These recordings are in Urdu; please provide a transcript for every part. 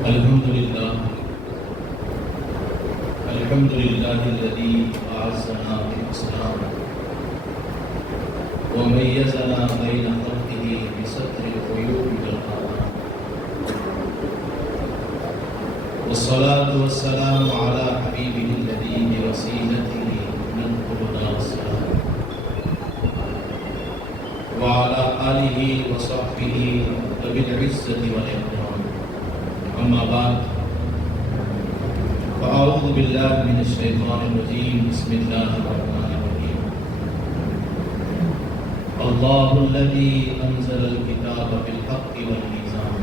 الحمد لله الذي أعزنا بالإسلام وميزنا بين خلقه بستر العيوب والآثام، والصلاة والسلام على حبيبه الذي بوسيلته ننقلنا والسلام، وعلى آله وصحبه ذوي العزة والإكرام. أما بعد، فأعوذ بالله من الشيطان الرجيم. بسم الله الرحمن الرحيم. الله الذي أنزل الكتاب بالحق والميزان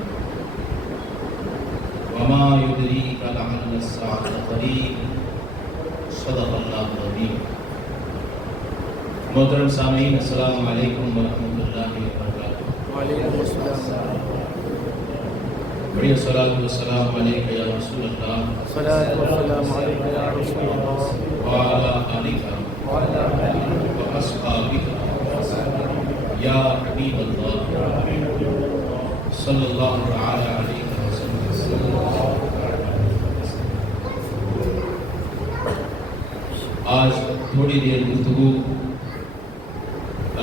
وما يدريك لعل الساعة قريب. صدق الله العظيم. محترم سامعین، السلام علیکم ورحمۃ اللہ وبرکاتہ. وعلیکم السلام. بڑی الصلاۃ والسلام علیک یا رسول اللہ الصلاۃ والسلام علیک یا رسول اللہ وعلی آلک وعلی آلہ واصحابک یا حبیب اللہ صلی اللہ تعالی علیہ وسلم. آج تھوڑی دیر گفتگو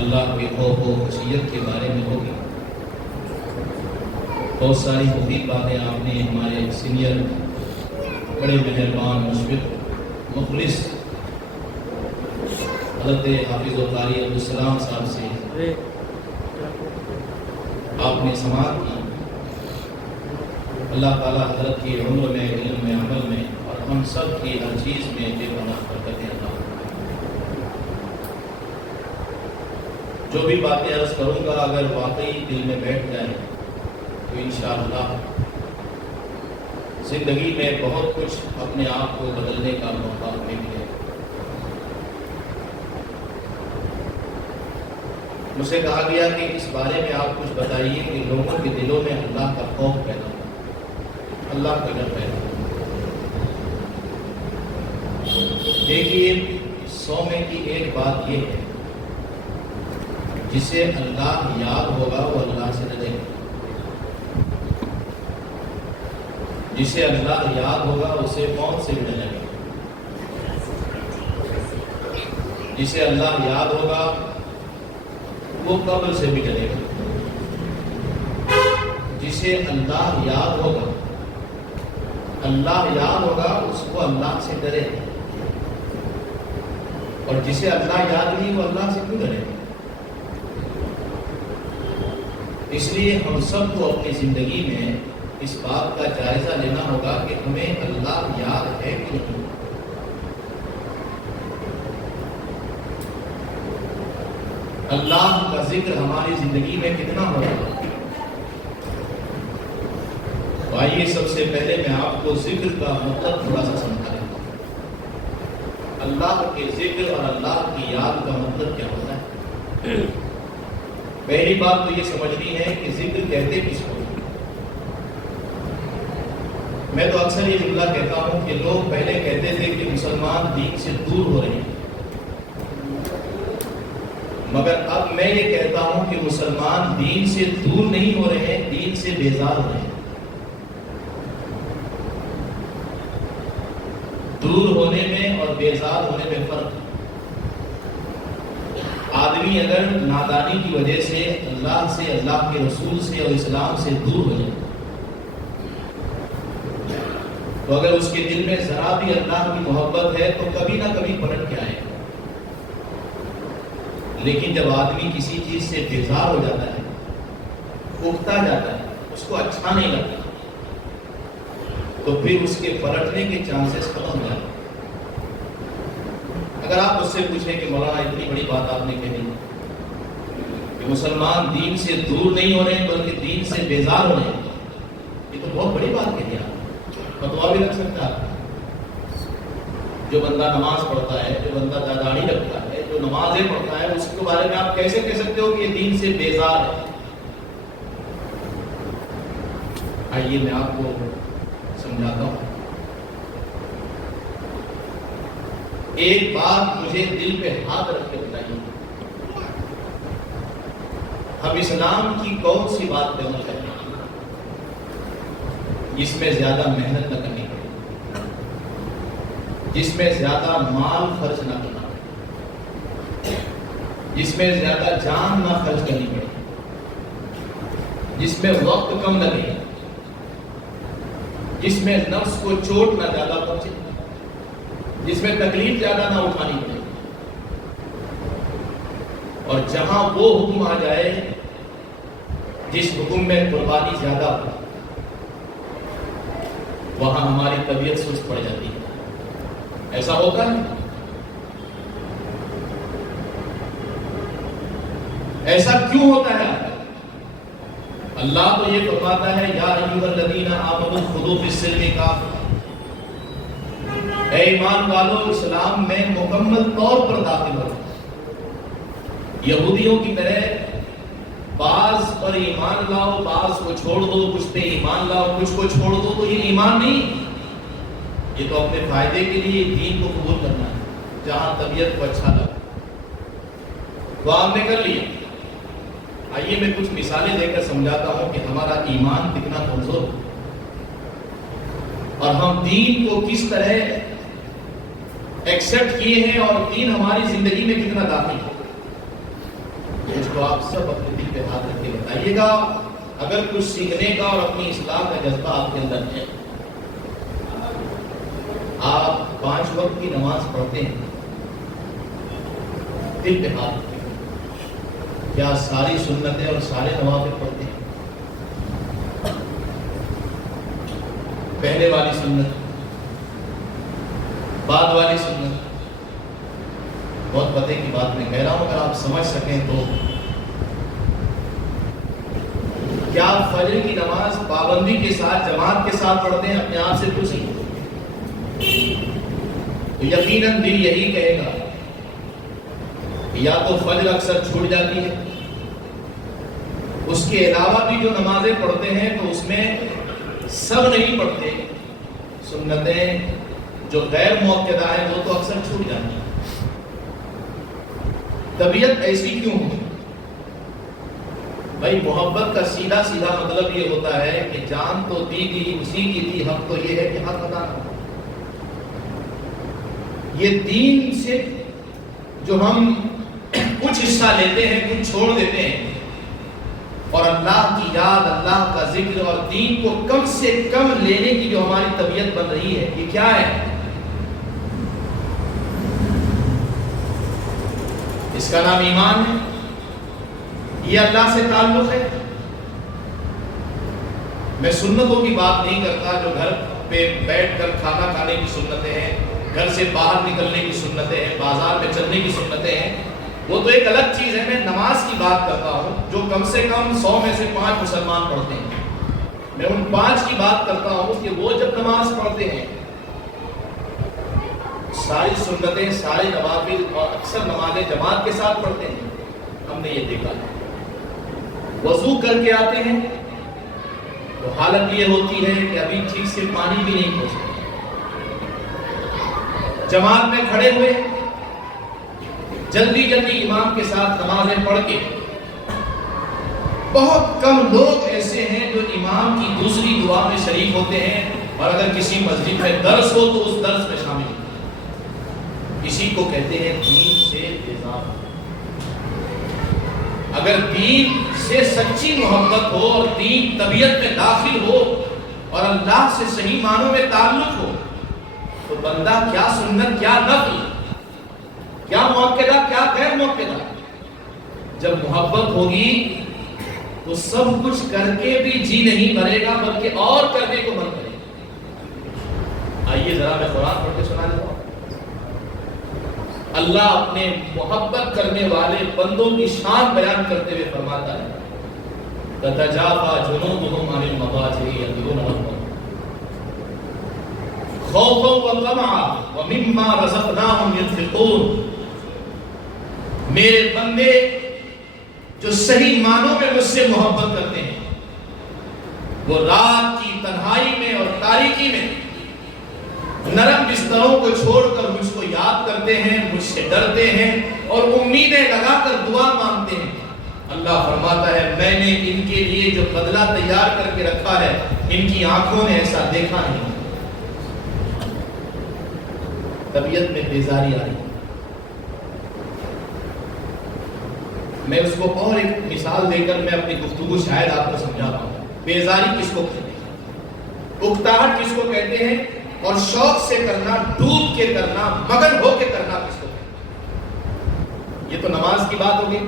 اللہ کے خوف و خشیت کے بارے میں ہوگی. بہت ساری مفید باتیں آپ نے ہمارے سینئر بڑے مہربان مشفق مخلص حضرت حافظ القاری عبدالسلام صاحب سے آپ نے سماعت کی. اللہ تعالیٰ حضرت کی عمر میں، علم میں، عمل میں اور ہم سب کی ہر چیز میں بے پناہ برکتیں عطا فرمائے. جو بھی باتیں عرض کروں گا اگر واقعی دل میں بیٹھ جائیں تو انشاءاللہ زندگی میں بہت کچھ اپنے آپ کو بدلنے کا موقع ہمیں ملے. مجھ سے کہا گیا کہ اس بارے میں آپ کچھ بتائیے کہ لوگوں کے دلوں میں اللہ کا خوف پیدا ہو، اللہ کا ڈر پیدا ہو. دیکھیے، 100 میں کی ایک بات یہ ہے، جسے اللہ یاد ہوگا وہ اللہ سے ڈرے گا. جسے اللہ یاد ہوگا اسے موت سے بھی ڈرے گا. جسے اللہ یاد ہوگا وہ قبر سے بھی ڈرے گا. جسے اللہ یاد ہوگا اس کو اللہ سے ڈرے گا. اور جسے اللہ یاد نہیں وہ اللہ سے کیوں ڈرے گا؟ اس لیے ہم سب کو اپنی زندگی میں اس بات کا جائزہ لینا ہوگا کہ ہمیں اللہ یاد ہے کہ نہیں. اللہ کا ذکر ہماری زندگی میں کتنا ہو رہا ہے؟ تو آئیے سب سے پہلے میں آپ کو ذکر کا مطلب تھوڑا سا سمجھاؤں. اللہ کے ذکر اور اللہ کی یاد کا مطلب کیا ہوتا ہے؟ پہلی بات تو یہ سمجھنی ہے کہ ذکر کہتے کس کو. میں تو اکثر یہ جملہ کہتا ہوں کہ لوگ پہلے کہتے تھے کہ مسلمان دین سے دور ہو رہے ہیں، مگر اب میں یہ کہتا ہوں کہ مسلمان دین سے دور نہیں ہو رہے ہیں، دین سے بیزار ہو رہے ہیں. دور ہونے میں اور بیزار ہونے میں فرق ہے. آدمی اگر نادانی کی وجہ سے اللہ سے، اللہ کے رسول سے اور اسلام سے دور ہو جائے تو اگر اس کے دل میں ذرا بھی اللہ کی محبت ہے تو کبھی نہ کبھی پلٹ کے آئے گا. لیکن جب آدمی کسی چیز سے بیزار ہو جاتا ہے، اکتا جاتا ہے، اس کو اچھا نہیں لگتا، تو پھر اس کے پلٹنے کے چانسز ختم ہو جاتے ہیں. اگر آپ اس سے پوچھیں کہ مولانا اتنی بڑی بات آپ نے کہی کہ مسلمان دین سے دور نہیں ہو رہے ہیں بلکہ دین سے بیزار ہو رہے ہیں، یہ تو بہت بڑی بات کہی آپ. فتوا بھی رکھ سکتا ہے. جو بندہ نماز پڑھتا ہے، جو بندہ داڑھی رکھتا ہے، جو نمازیں پڑھتا ہے، اس کے بارے میں آپ کیسے کہہ سکتے ہو کہ یہ دین سے بیزار ہے؟ آئیے میں آپ کو سمجھاتا ہوں. ایک بات مجھے دل پہ ہاتھ رکھ کے بتائیے، ہم اسلام کی کون سی بات پہ عمل کرتے ہیں؟ جس میں زیادہ محنت نہ کرنی پڑے، جس میں زیادہ مال خرچ نہ کرنا پڑے، جس میں زیادہ جان نہ خرچ کرنی پڑے، جس میں وقت کم لگے، جس میں نفس کو چوٹ نہ زیادہ پہنچے، جس میں تکلیف زیادہ نہ اٹھانی پڑے، اور جہاں وہ حکم آ جائے جس حکم میں قربانی زیادہ ہو، وہاں ہماری طبیعت سست پڑ جاتی ہے۔ ایسا ہوتا ہے؟ ایسا کیوں ہوتا ہے؟ اللہ تو یہ فرماتا ہے یا ایھا الذین آمنوا خذوا فی السلم کافۃ، اے ایمان والو اسلام میں مکمل طور پر داخل ہو۔ یہودیوں کی طرح بعض پر ایمان لاؤ، بعض کو چھوڑ دو، کچھ پہ ایمان لاؤ، کچھ کو چھوڑ دو، تو یہ ایمان نہیں، یہ تو اپنے فائدے کے لیے دین کو قبول کرنا ہے جہاں طبیعت کو اچھا لگا۔ وہ ہم نے کر لیا۔ آئیے میں کچھ مثالیں دے کر سمجھاتا ہوں کہ ہمارا ایمان کتنا کمزور ہے اور ہم دین کو کس طرح ایکسپٹ کیے ہیں اور دین ہماری زندگی میں کتنا داخل ہے۔ اس کو آپ سب اپنے دل پہ ہاتھ رکھ کے بتائیے گا۔ اگر کچھ سیکھنے کا اور اپنی اصلاح کا جذبہ آپ کے اندر ہے، آپ 5 وقت کی نماز پڑھتے ہیں، دل پہ ہاتھ رکھیں، کیا ساری سنتیں اور سارے نوافل پڑھتے ہیں؟ پہلے والی سنت، بعد والی سنت، بہت پتے کی بات میں کہہ رہا ہوں، اگر آپ سمجھ سکیں تو کیا فجر کی نماز پابندی کے ساتھ جماعت کے ساتھ پڑھتے ہیں؟ اپنے آپ سے پوچھیں، تو یقیناً دل یہی کہے گا کہ یا تو فجر اکثر چھوٹ جاتی ہے، اس کے علاوہ بھی جو نمازیں پڑھتے ہیں تو اس میں سب نہیں پڑھتے، سنتیں جو غیر موقعہ ہیں وہ تو اکثر چھوٹ جاتی ہیں۔ طبیعت ایسی کیوں ہے؟ بھائی محبت کا سیدھا سیدھا مطلب یہ ہوتا ہے کہ جان تو دی گئی اسی کی تھی، حق تو یہ ہے کہ حق ادا نہ ہو۔ یہ دین سے جو ہم کچھ حصہ لیتے ہیں، کچھ چھوڑ دیتے ہیں، اور اللہ کی یاد، اللہ کا ذکر اور دین کو کم سے کم لینے کی جو ہماری طبیعت بن رہی ہے، یہ کیا ہے؟ اس کا نام ایمان ہے، یہ اللہ سے تعلق ہے۔ میں سنتوں کی بات نہیں کرتا، جو گھر پہ بیٹھ کر کھانا کھانے کی سنتیں ہیں، گھر سے باہر نکلنے کی سنتیں ہیں، بازار میں چلنے کی سنتیں ہیں، وہ تو ایک الگ چیز ہے۔ میں نماز کی بات کرتا ہوں جو کم سے کم 100 میں سے 5 مسلمان پڑھتے ہیں۔ میں ان 5 کی بات کرتا ہوں کہ وہ جب نماز پڑھتے ہیں، ساری سنتیں، سارے نوافل اور اکثر نمازیں جماعت کے ساتھ پڑھتے ہیں۔ ہم نے یہ دیکھا ہے، وضو کر کے آتے ہیں تو حالت یہ ہوتی ہے کہ ابھی ٹھیک سے پانی بھی نہیں پہنچا، جماعت میں کھڑے ہوئے جلدی جلدی امام کے ساتھ نمازیں پڑھ کے۔ بہت کم لوگ ایسے ہیں جو امام کی دوسری دعا میں شریک ہوتے ہیں، اور اگر کسی مسجد میں درس ہو تو اس درس میں شامل ہوتے ہیں۔ اسی کو کہتے ہیں دین سے بیزار۔ اگر دین سے سچی محبت ہو اور دین طبیعت میں داخل ہو اور اللہ سے صحیح معنوں میں تعلق ہو، تو بندہ کیا سنت، کیا نفل، کیا موقعہ، کیا غیر موقعہ، جب محبت ہوگی تو سب کچھ کر کے بھی جی نہیں بھرے گا، بلکہ اور کرنے کو من کرے گا۔ آئیے ذرا میں قرآن پڑھ کے سنا دیتا ہوں۔ اللہ اپنے محبت کرنے والے بندوں کی شان بیان کرتے ہوئے فرماتا ہے تتجافى جنوبهم عن المضاجع يدعون ربهم خوفا وطمعا ومما رزقناهم ينفقون۔ میرے بندے جو صحیح معنوں میں مجھ سے محبت کرتے ہیں، وہ رات کی تنہائی میں اور تاریکی میں نرم بستروں کو چھوڑ کر مجھ کو یاد کرتے ہیں، مجھ سے ڈرتے ہیں اور امیدیں لگا کر دعا مانگتے ہیں۔ اللہ فرماتا ہے میں نے ان کے لیے جو بدلہ تیار کر کے رکھا ہے ان کی آنکھوں نے ایسا دیکھا نہیں. طبیعت میں بیزاری آ رہی. میں اس کو اور ایک مثال دے کر میں اپنی گفتگو شاید آپ کو سمجھا پاؤں. بیزاری کس کو کہتے ہیں, اکتاہٹ کس کو کہتے ہیں, اور شوق سے کرنا, ڈوب کے کرنا, مگن ہو کے کرنا کس کو کہتے ہیں. یہ تو نماز کی بات ہوگی,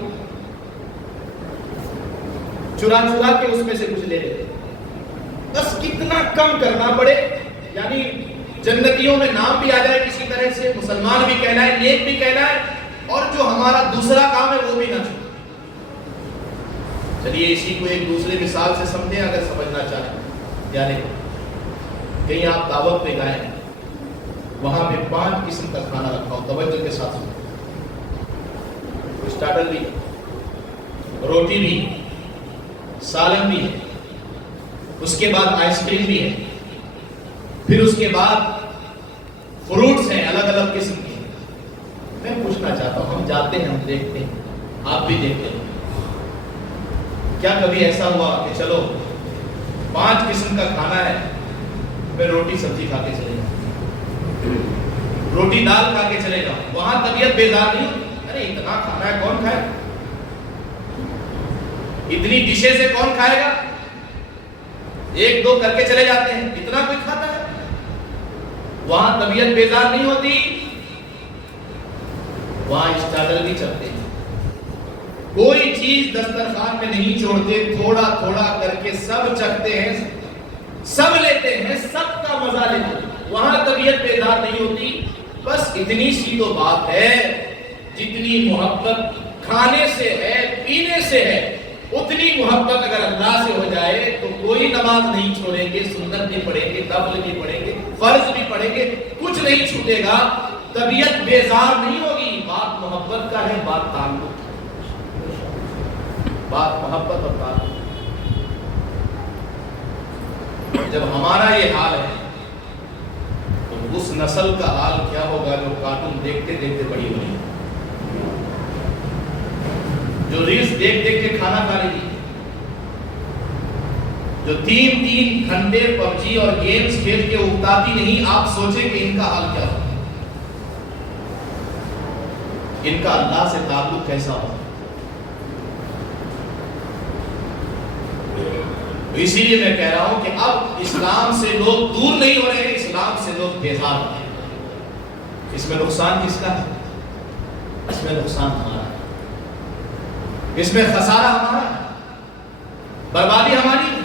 چرا چرا کے اس میں سے کچھ لے لیتے, بس کتنا کم کرنا پڑے, یعنی جنتیوں میں نام بھی آ جائے کسی طرح سے, مسلمان بھی کہنا ہے, نیک بھی کہنا ہے, اور جو ہمارا دوسرا کام ہے وہ بھی نہ چھوڑے. چلیے اسی کو ایک دوسرے مثال سے سمجھیں اگر سمجھنا چاہیں. یعنی کہیں آپ دعوت پہ گئے, وہاں پہ 5 قسم کا کھانا رکھا ہو, توجہ کے ساتھ سنیں. اسٹارٹر بھی, روٹی بھی, سالن بھی ہے, اس کے بعد آئس کریم بھی ہے, پھر اس کے بعد فروٹس ہیں الگ الگ قسم کے. میں پوچھنا چاہتا ہوں, ہم جاتے ہیں, ہم دیکھتے ہیں, آپ بھی دیکھتے ہیں, کیا کبھی ایسا ہوا کہ چلو 5 قسم کا کھانا ہے, میں روٹی سبزی کھا کے چلے جاؤں, روٹی دال کھا کے چلے جاؤں, وہاں طبیعت بیزار نہیں ہوتی؟ ارے اتنا کھانا ہے کون کھائے, اتنی ڈشیں سے کون کھائے گا, 1-2 کر کے چلے جاتے ہیں, اتنا کوئی کھاتا ہے؟ وہاں طبیعت بیزار نہیں ہوتی, وہاں اسٹارٹر بھی چلتے ہیں, کوئی چیز دسترخوان میں نہیں چھوڑتے, تھوڑا تھوڑا کر کے سب چکھتے ہیں, سب لیتے ہیں, سب کا مزہ لیتے ہیں. وہاں طبیعت بیدار نہیں ہوتی. بس اتنی سی تو بات ہے, جتنی محبت کھانے سے ہے, پینے سے ہے, اتنی محبت اگر اللہ سے ہو جائے تو کوئی نماز نہیں چھوڑیں گے, سنت بھی پڑھیں گے, نفل بھی پڑھیں گے, فرض بھی پڑھیں گے, کچھ نہیں چھوٹے گا. طبیعت بیزار نہیں ہوگی. بات محبت کا ہے, بات تعلق, بات محبت اور تعلق. جب ہمارا یہ حال ہے تو اس نسل کا حال کیا ہوگا جو کارٹون دیکھتے دیکھتے بڑی ہوئی, جو ریلز دیکھ دیکھ کے کھانا کھا رہی ہے, جو 3-3 گھنٹے پب جی اور گیمز کھیل کے اگتاتی نہیں. آپ سوچیں کہ ان کا حال کیا ہوگا, ان کا اللہ سے تعلق کیسا ہوگا. اسی لیے میں کہہ رہا ہوں کہ اب اسلام سے لوگ دور نہیں ہو رہے ہیں, اسلام سے لوگ بیزار ہو رہے ہیں. اس میں نقصان کس کا ہے؟ اس میں نقصان ہمارا ہے, اس میں خسارہ ہمارا ہے, بربادی ہماری ہے.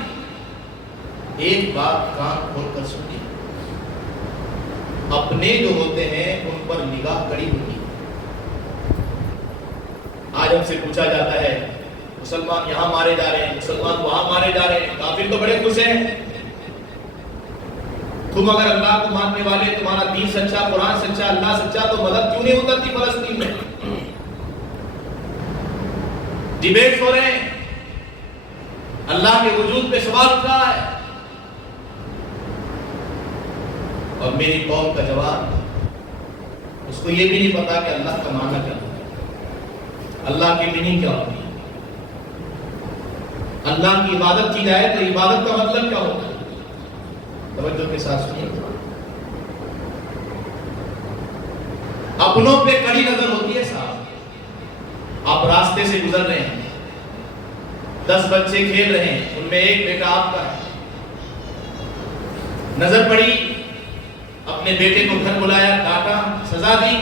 ایک بات کان کھول کر سنیے, اپنے جو ہوتے ہیں ان پر نگاہ کڑی ہوتی ہے. آج ہم سے پوچھا جاتا ہے مسلمان یہاں مارے جا رہے ہیں, مسلمان وہاں مارے جا رہے ہیں, کافر تو بڑے خوش ہیں. تم اگر اللہ کو ماننے والے, تمہارا دین سچا, قرآن سچا, اللہ سچا, تو مدد کیوں نہیں اترتی فلسطین میں؟ ڈیبیٹس ہو رہے ہیں, اللہ کے وجود پہ سوال اٹھ رہا ہے, اور میری قوم کا جواب, اس کو یہ بھی نہیں پتا کہ اللہ کا معنی کیا ہوتا ہے, اللہ کی میننگ کیا ہوتی ہے. اللہ کی عبادت کی جائے تو عبادت کا مطلب کیا ہوتا ہے. توجہ کے ساتھ سنیے, اپنوں پہ کڑی نظر ہوتی ہے صاحب. آپ راستے سے گزر رہے ہیں, 10 بچے کھیل رہے ہیں, ان میں ایک بیٹا آپ کا ہے, نظر پڑی, اپنے بیٹے کو گھر بلایا, ڈانٹا, سزا دی,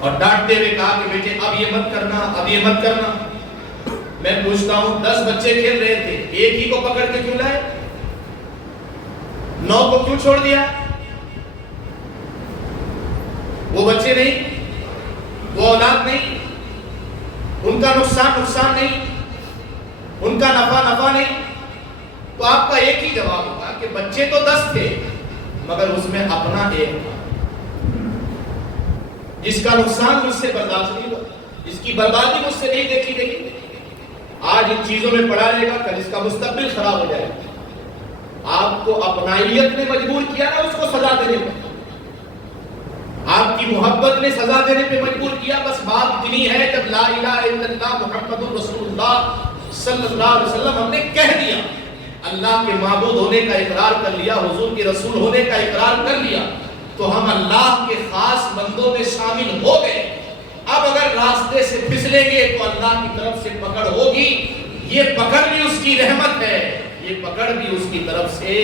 اور ڈانٹتے ہوئے کہا کہ بیٹے اب یہ مت کرنا, اب یہ مت کرنا. میں پوچھتا ہوں 10 بچے کھیل رہے تھے, ایک ہی کو پکڑ کے کیوں لائے, 9 کو کیوں چھوڑ دیا؟ وہ بچے نہیں, وہ اولاد نہیں, ان کا نقصان نہیں, ان کا نفع نہیں. تو آپ کا ایک ہی جواب ہوگا کہ بچے تو 10 تھے مگر اس میں اپنا ایک تھا, جس کا نقصان مجھ سے برداشت نہیں ہوا, جس کی بربادی مجھ سے نہیں دیکھی گئی. آج ان چیزوں میں پڑا رہے گا, کل اس کا مستقبل خراب ہو جائے گا. آپ کو اپنائیت نے مجبور کیا نا اس کو سزا دینے پر, آپ آپ کی محبت نے سزا دینے پہ مجبور کیا، بس بات اتنی ہے جب لا الہ الا اللہ محمد رسول اللہ صلی اللہ علیہ وسلم ہم نے کہہ دیا، اللہ کے معبود ہونے کا اقرار کر لیا، حضور کے رسول ہونے کا اقرار کر لیا، تو ہم اللہ کے خاص بندوں میں شامل ہو گئے۔ اب اگر راستے سے پھسلیں گے تو اللہ کی طرف سے پکڑ ہوگی، یہ پکڑ بھی اس کی رحمت ہے، یہ پکڑ بھی اس کی طرف سے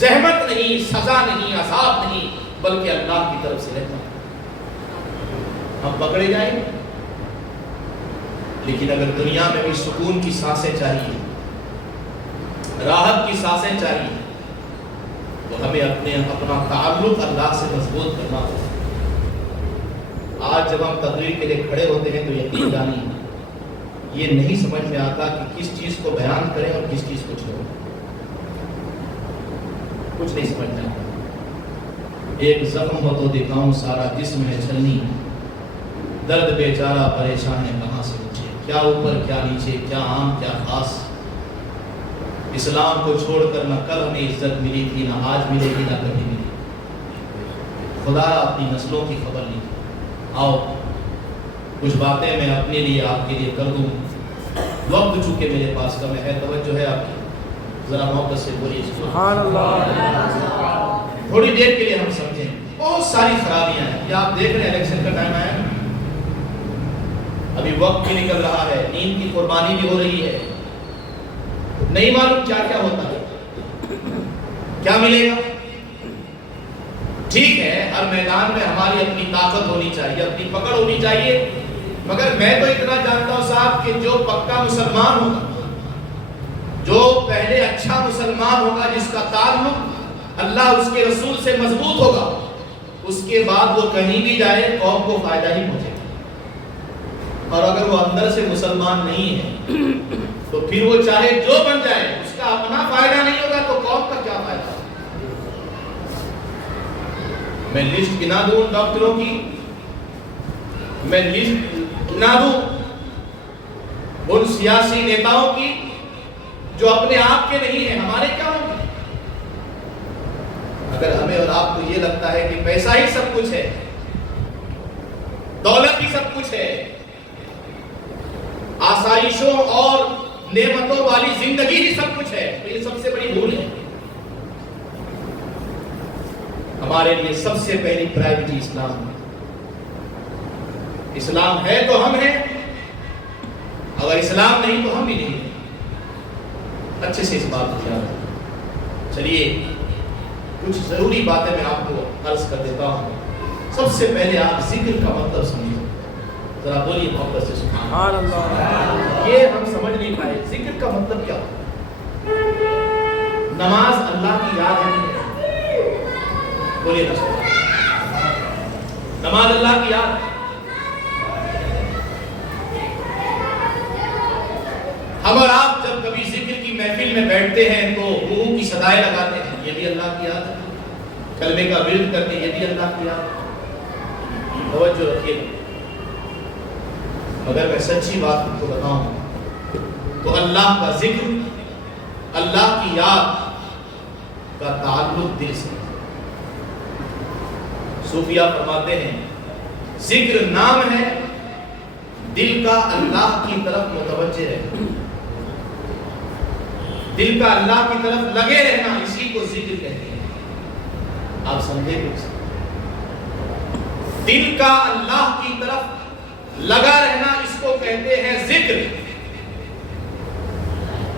زحمت نہیں، سزا نہیں، عذاب نہیں، بلکہ اللہ کی طرف سے رحمت۔ ہم پکڑے جائیں گے، لیکن اگر دنیا میں بھی سکون کی سانسیں چاہیے، راحت کی سانسیں چاہیے، تو ہمیں اپنا تعلق اللہ سے مضبوط کرنا ہوگا۔ آج جب ہم تقریر کے لیے کھڑے ہوتے ہیں تو یقین جانیے یہ نہیں سمجھ میں آتا کہ کس چیز کو بیان کریں اور کس چیز کو چھوڑیں، کچھ نہیں سمجھ میں آتا۔ ایک زخم ہو تو دکھاؤں سارا جسم ہے چھلنی، درد بیچارہ پریشان ہے کہاں سے مجھے، کیا اوپر کیا نیچے، کیا عام کیا خاص۔ اسلام کو چھوڑ کر نہ کل ہمیں عزت ملی تھی، نہ آج ملے گی، نہ کبھی ملی۔ خدا اپنی نسلوں کی خبر لی۔ آؤ کچھ باتیں میں اپنے لیے آپ کے لیے کر دوں، وقت چونکہ میرے پاس کم ہے، توجہ ہے آپ کی، ذرا محبت سے بولیے سبحان اللہ۔ تھوڑی دیر کے لیے ہم سمجھیں، بہت ساری خرابیاں ہیں، یہ آپ دیکھ رہے ہیں الیکشن کا ٹائم آیا، ابھی وقت بھی نکل رہا ہے، نیند کی قربانی بھی ہو رہی ہے، نہیں معلوم کیا کیا ہوتا ہے، کیا ملے گا۔ ٹھیک ہے، ہر میدان میں ہماری اپنی طاقت ہونی چاہیے، اپنی پکڑ ہونی چاہیے، مگر میں تو اتنا جانتا ہوں صاحب کہ جو پکا مسلمان ہوگا، جو پہلے اچھا مسلمان ہوگا، جس کا تعلق اللہ اس کے رسول سے مضبوط ہوگا، اس کے بعد وہ کہیں بھی جائے قوم کو فائدہ ہی پہنچے گا۔ اور اگر وہ اندر سے مسلمان نہیں ہے تو پھر وہ چاہے جو بن جائے، اس کا اپنا فائدہ نہیں ہوگا تو قوم کا کیا فائدہ۔ میں لسٹ گنا دوں ڈاکٹروں کی، میں لسٹ گنا دوں ان سیاسی نیتاؤں کی جو اپنے آپ کے نہیں ہیں، ہمارے کیا ہوں گے؟ اگر ہمیں اور آپ کو یہ لگتا ہے کہ پیسہ ہی سب کچھ ہے، دولت ہی سب کچھ ہے، آسائشوں اور نعمتوں والی زندگی ہی سب کچھ ہے، تو یہ سب سے بڑی بھول ہے۔ ہمارے لیے سب سے پہلی پرائیورٹی اسلام ہے۔ اسلام ہے تو ہم ہیں، اگر اسلام نہیں تو ہم بھی نہیں ہیں۔ اچھے سے اس بات کو خیال رکھیں۔ چلیے کچھ ضروری باتیں میں آپ کو عرض کر دیتا ہوں۔ سب سے پہلے آپ ذکر کا مطلب سمجھیں، ذرا بولیے محبت سے سبحان اللہ۔ یہ ہم سمجھ نہیں پائے ذکر کا مطلب کیا ہوتا ہے۔ نماز اللہ کی یاد نہیں ہے، بولیے نا نماز اللہ کی یاد۔ ہم اور آپ جب کبھی ذکر کی محفل میں بیٹھتے ہیں تو روح کی صدائیں لگاتے ہیں، یہ بھی اللہ کی یاد ہے۔ کلمے کا ورد کرتے ہیں، یہ بھی اللہ کی یاد ہے۔ توجہ رکھیے، مگر میں سچی بات کو بتاؤں تو اللہ کا ذکر، اللہ کی یاد کا تعلق دل سے۔ صوفیہ فرماتے ہیں ذکر نام ہے، دل کا اللہ کی طرف متوجہ رہنا، دل کا اللہ کی طرف لگے رہنا، اسی کو ذکر کہتے ہیں۔ آپ سمجھے کچھ؟ دل کا اللہ کی طرف لگا رہنا اس کو کہتے ہیں ذکر۔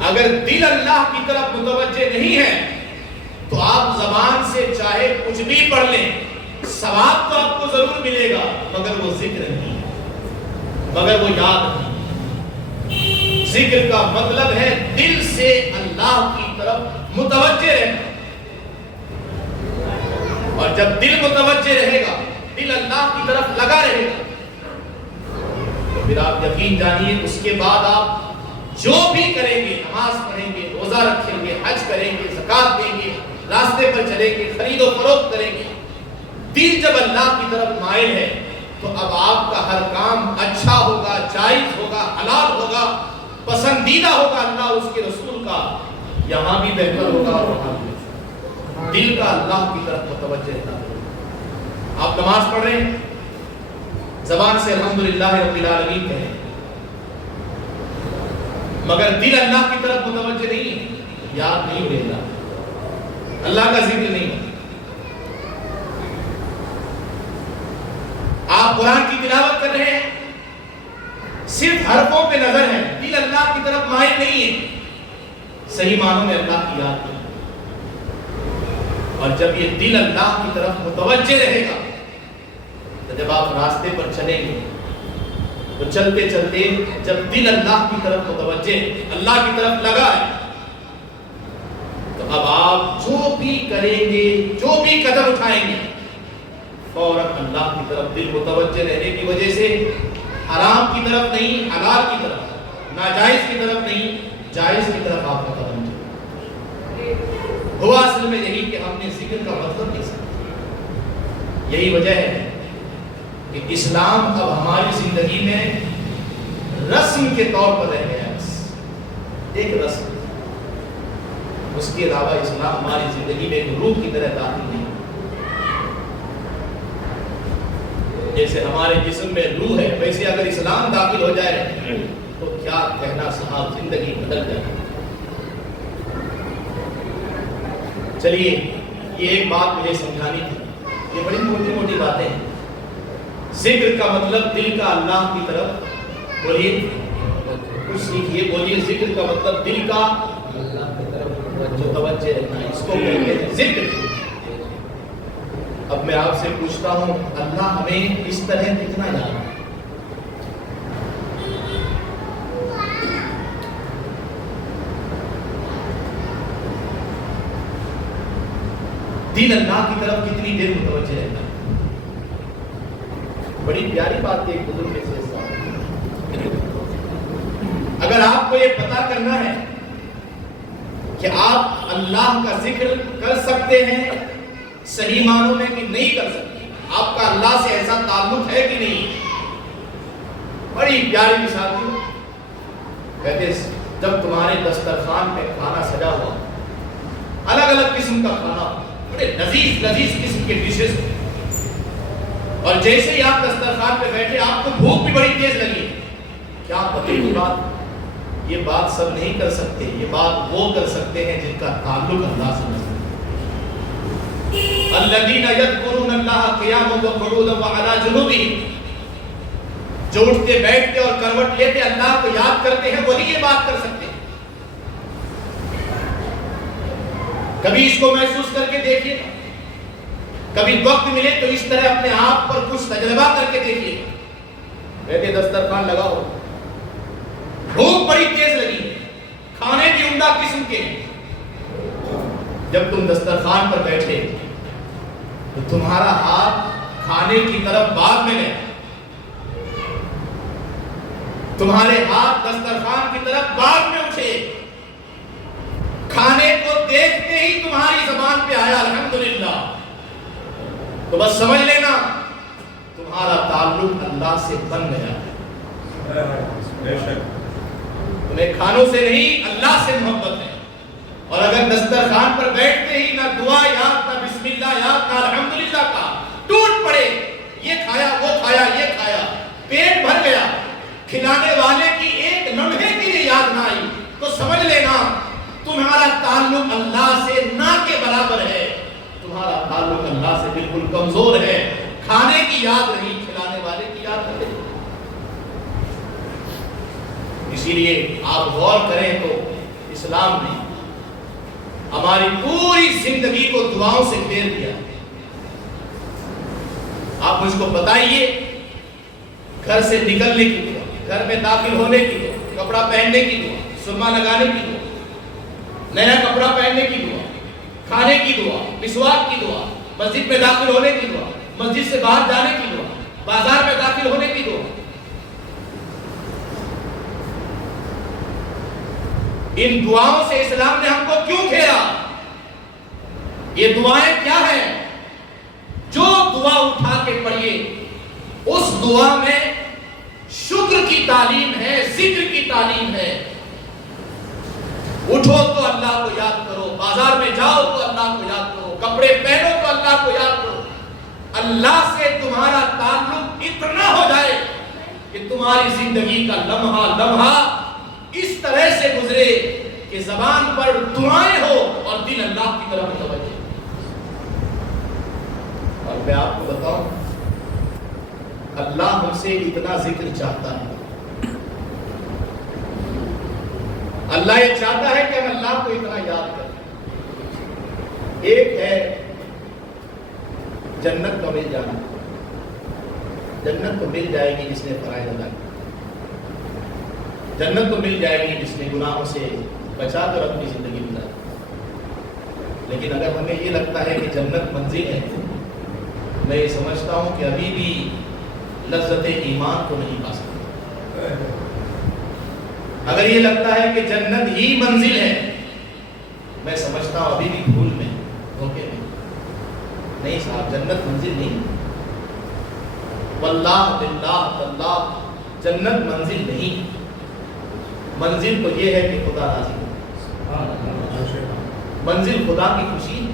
اگر دل اللہ کی طرف متوجہ نہیں ہے تو آپ زبان سے چاہے کچھ بھی پڑھ لیں، ثواب تو آپ کو ضرور ملے گا، مگر وہ ذکر نہیں، مگر وہ یاد نہیں۔ ذکر کا مطلب ہے دل سے اللہ کی طرف متوجہ رہنا، اور جب دل متوجہ رہے گا، دل اللہ کی طرف لگا رہے گا، تو پھر آپ یقین جانیے اس کے بعد آپ جو بھی کریں گے، نماز پڑھیں گے، روزہ رکھیں گے، حج کریں گے، زکات دیں گے، راستے پر چلیں گے، خرید و فروخت کریں گے، دل جب اللہ کی طرف مائل ہے تو اب آپ کا ہر کام اچھا ہوگا، جائز ہوگا، حلال ہوگا، پسندیدہ ہوگا اللہ اس کے رسول کا، یہاں بھی بہتر ہوگا اور وہاں بھی۔ دل کا اللہ کی طرف متوجہ رہنا۔ آپ نماز پڑھ رہے ہیں، زبان سے الحمدللہ رب العالمین کہیں، مگر دل اللہ کی طرف متوجہ نہیں ہے، یاد نہیں رہتا، اللہ کا ذکر نہیں ہے۔ آپ قرآن کی تلاوت کر رہے ہیں، صرف حرفوں پہ نظر ہے، دل اللہ کی طرف مائل نہیں ہے، صحیح معنوں میں اللہ کی یاد نہیں۔ اور جب یہ دل اللہ کی طرف متوجہ رہے گا تو جب آپ راستے پر چلیں گے تو چلتے چلتے جب دل اللہ کی طرف متوجہ، اللہ کی طرف لگا ہے، تو اب آپ جو بھی کریں گے، جو بھی قدم اٹھائیں گے، فوراً اللہ کی طرف دل متوجہ رہنے کی وجہ سے حرام کی طرف نہیں، حلال کی طرف، ناجائز کی طرف نہیں، جائز کی طرف آپ کا قدم چلے۔ ہوا اصل میں یہی کہ ہم نے ذکر کا مطلب نہیں سمجھا۔ یہی وجہ ہے کہ اسلام اب ہماری زندگی میں رسم کے طور پر رہ گیا ہے، بس ایک رسم، اس کے علاوہ اسلام ہماری زندگی میں ایک روح کی طرح داخل نہیں۔ جیسے ہمارے جسم میں روح ہے، ویسے اگر اسلام داخل ہو جائے تو کیا کہنا صاحب، زندگی بدل جائے۔ چلیے یہ ایک بات مجھے سمجھانی تھی، یہ بڑی موٹی موٹی باتیں ہیں۔ ذکر کا مطلب دل کا اللہ کی طرف، بولیے کچھ سیکھیے، بولیے ذکر کا مطلب دل کا اللہ کی طرف متوجہ رہنا، اس کو کہتے ہیں ذکر۔ اب میں آپ سے پوچھتا ہوں، اللہ ہمیں اس طرح کتنا یاد ہے؟ دل اللہ کی طرف کتنی دیر متوجہ رہتا ہے؟ بڑی پیاری بات ہے، ایک بزرگ میں سے اگر آپ کو یہ پتا کرنا ہے کہ آپ اللہ کا ذکر کر سکتے ہیں صحیح معنوں میں کہ نہیں کر سکتے، آپ کا اللہ سے ایسا تعلق ہے کہ نہیں، بڑی پیاری مثال تھی۔ کہتے جب تمہارے دسترخوان پہ کھانا سجا ہوا، الگ الگ قسم کا کھانا، بڑے لذیذ لذیذ قسم کے ڈشز، اور جیسے ہی آپ دسترخوان پہ بیٹھے آپ کو بھوک بھی بڑی تیز لگی، کیا پتہ کی بات، یہ بات سب نہیں کر سکتے، یہ بات وہ کر سکتے ہیں جن کا تعلق اللہ سے ہے۔ الذین یذکرون اللہ قیاما وقعودا وعلی جنوبہم، جو اٹھتے بیٹھتے اور کروٹ لیتے اللہ کو یاد کرتے ہیں، وہی یہ بات کر سکتے ہیں۔ کبھی اس کو محسوس کر کے دیکھیے، کبھی وقت ملے تو اس طرح اپنے آپ پر کچھ تجربہ کر کے دیکھیے۔ بیٹھے دسترخوان لگا ہو، بھوک بڑی تیز لگی، کھانے بھی عمدہ قسم کے، جب تم دسترخوان پر بیٹھے تو تمہارا ہاتھ کھانے کی طرف بعد میں گیا، تمہارے ہاتھ دسترخوان کی طرف بعد میں اٹھے، کھانے کو دیکھتے ہی تمہاری زبان پہ آیا الحمدللہ، تو بس سمجھ لینا تمہارا تعلق اللہ سے بن گیا۔ تمہیں کھانوں سے نہیں اللہ سے محبت ہے، اور اگر دسترخوان پر بیٹھتے ہی نہ دعا یاد، نہ بسم اللہ یاد، نہ الحمدللہ کا، ٹوٹ پڑے، یہ کھایا وہ کھایا یہ کھایا، پیٹ بھر گیا، کھلانے والے کی ایک لمحے کے لیے یاد نہ آئی، تو سمجھ لینا تمہارا تعلق اللہ سے نہ کے برابر ہے، تمہارا تعلق اللہ سے بالکل کمزور ہے۔ کھانے کی یاد نہیں، کھلانے والے کی یاد نہیں۔ اسی لیے آپ غور کریں تو اسلام نے ہماری پوری زندگی کو دعاؤں سے گھیر دیا۔ آپ مجھ کو بتائیے، گھر سے نکلنے کی دعا، گھر میں داخل ہونے کی دعا، کپڑا پہننے کی دعا، سرما لگانے کی دعا، نیا کپڑا پہننے کی دعا، کھانے کی دعا، مسواک کی دعا، مسجد میں داخل ہونے کی دعا، مسجد سے باہر جانے کی دعا، بازار میں داخل ہونے کی دعا، ان دعاؤں سے اسلام نے ہم کو کیوں گھیرا؟ یہ دعائیں کیا ہیں؟ جو دعا اٹھا کے پڑھیے اس دعا میں شکر کی تعلیم ہے، ذکر کی تعلیم ہے۔ اٹھو تو اللہ کو یاد کرو، بازار میں جاؤ تو اللہ کو یاد کرو، کپڑے پہنو تو اللہ کو یاد کرو، اللہ سے تمہارا تعلق اتنا ہو جائے کہ تمہاری زندگی کا لمحہ لمحہ اس طرح سے گزرے کہ زبان پر دعائیں ہو اور دل اللہ کی طرف متوجہ۔ اور میں آپ کو بتاؤں، اللہ ہم سے اتنا ذکر چاہتا ہے، اللہ یہ چاہتا ہے کہ ہم اللہ کو اتنا یاد کریں۔ ایک ہے جنت کو مل جانا، جنت کو مل جائے گی جس نے فرائض ادا کیا، جنت کو مل جائے گی جس نے گناہوں سے بچا کر اپنی زندگی گزاری۔ لیکن اگر ہمیں یہ لگتا ہے کہ جنت منزل ہے، میں یہ سمجھتا ہوں کہ ابھی بھی لذت ایمان کو نہیں پا سکتے۔ اگر یہ لگتا ہے کہ جنت ہی منزل ہے، میں سمجھتا ہوں ابھی بھی بھول میں، دھوکے میں۔ نہیں صاحب، جنت منزل نہیں، واللہ باللہ تاللہ جنت منزل نہیں۔ منزل تو یہ ہے کہ خدا راضی ہو، منزل خدا کی خوشی ہے،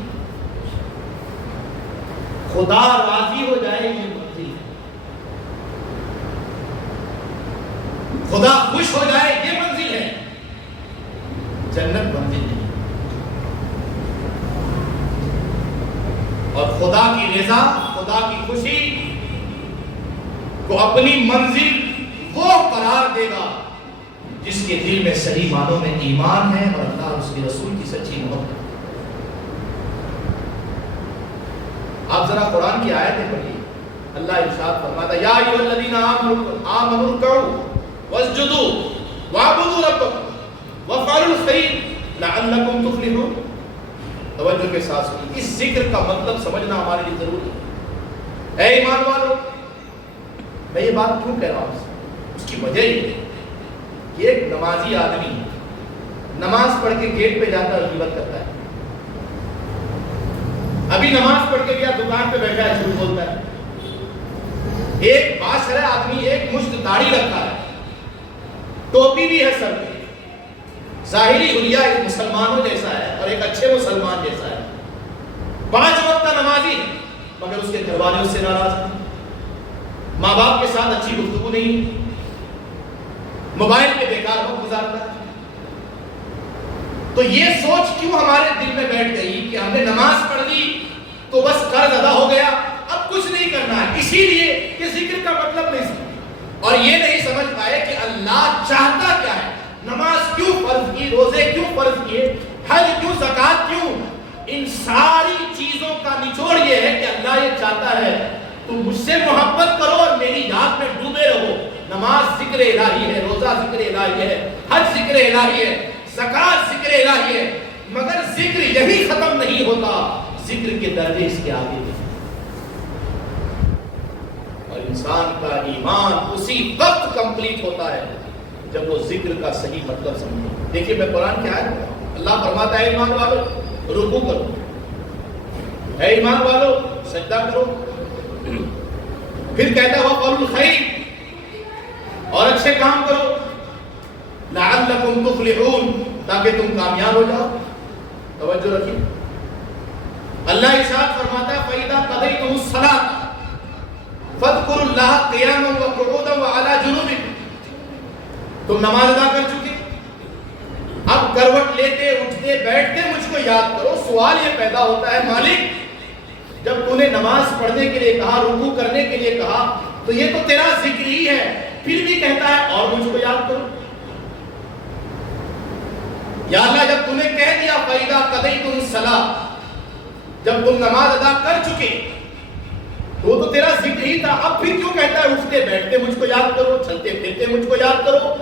خدا راضی ہو جائے یہ منزل ہے، خدا خوش ہو جائے یہ منزل ہے، جنت منزل نہیں۔ اور خدا کی رضا، خدا کی خوشی کو اپنی منزل وہ قرار دے گا جس کے دل میں صحیح معنوں میں ایمان ہے اور اللہ اور اس کے رسول کی سچی محبت ہے۔ آپ ذرا قرآن کی آیتیں پڑھیے، اللہ ارشاد فرماتا ہے، یا ایھا الذین آمنوا ارکعوا واسجدوا واعبدوا ربکم وافعلوا الخیر لعلکم تفلحون۔ توجہ کے ساتھ سنیے، اس ذکر کا مطلب سمجھنا ہمارے لیے ضروری ہے۔ اے ایمان والو، میں یہ بات کیوں کہہ رہا ہوں؟ اس کی وجہ یہ ہے کہ ایک نمازی آدمی نماز پڑھ کے گیٹ پہ جاتا ہے، غیبت کرتا ہے، ابھی نماز پڑھ کے گیا دکان پہ بیٹھا ہے، جھوٹ بولتا ہے۔ ایک باشرہ آدمی ایک مشت داڑھی رکھا ہے، ٹوپی بھی ہے سر پہ، ظاہری حلیہ ایک مسلمانوں جیسا ہے اور ایک اچھے مسلمان جیسا ہے، 5 وقت نمازی ہے، مگر اس کے گھر والے اس سے ناراض ہیں، ماں باپ کے ساتھ اچھی گفتگو نہیں، موبائل پہ بیکار وقت گزارتا ہے۔ تو یہ سوچ کیوں ہمارے دل میں بیٹھ گئی کہ ہم نے نماز پڑھ لی تو بس قرض ادا ہو گیا، اب کچھ نہیں کرنا ہے، اسی لیے کہ ذکر کا مطلب نہیں سمجھ، اور یہ نہیں سمجھ پائے کہ اللہ چاہتا کیا ہے، نماز کیوں فرض کی، روزے کیوں فرض کیے، حج کیوں، زکوٰۃ کیوں۔ ان ساری چیزوں کا نچوڑ یہ ہے کہ اللہ یہ چاہتا ہے تم مجھ سے محبت کرو اور میری یاد میں ڈوبے رہو۔ نماز ذکر الہی ہے، روزہ ذکر الہی ہے، حج ذکر الہی ہے، زکوٰۃ ذکر الہی ہے، مگر ذکر یہی ختم نہیں ہوتا، ذکر کے درجے اس کے آگے بھی، اور انسان کا ایمان اسی وقت کمپلیٹ ہوتا ہے جب وہ ذکر کا صحیح مطلب سمجھے۔ دیکھیے میں قرآن کی آیت پڑھ رہا ہوں، اللہ فرماتا ہے ایمان والو رکوع کرو، اے ایمان والو سجدہ کرو، پھر کہتا ہے وَقَوْلُ الْخَيْرِ، اور اچھے کام کرو، لَعَلَّكُمْ تُفْلِحُونَ، تاکہ تم کامیاب ہو جاؤ۔ توجہ رکھیے، اللہ ارشاد فرماتا ہے فَإِذَا قَضَيْتُمُ الصَّلَاةَ فَاذْكُرُوا اللَّهَ قِيَامًا وَقُعُودًا وَعَلَى جُنُوبِكُمْ، تم نماز ادا کر چکے، اب کروٹ لیتے اٹھتے بیٹھتے مجھ کو یاد کرو۔ سوال یہ پیدا ہوتا ہے مالک، جب تو نے نماز پڑھنے کے لیے کہا، رکوع کرنے کے لیے کہا، تو یہ تو تیرا ذکر ہی ہے، پھر بھی کہتا ہے اور مجھ کو یاد کرو۔ یا اللہ جب تم نے کہہ دیا فَإِذَا قَضَيْتُمُ الصَّلَاةَ، جب تم نماز ادا کر چکے تو وہ تو تیرا ذکر ہی تھا، اب پھر کیوں کہتا ہے اٹھتے بیٹھتے مجھ کو یاد کرو، چلتے پھرتے مجھ کو یاد کرو؟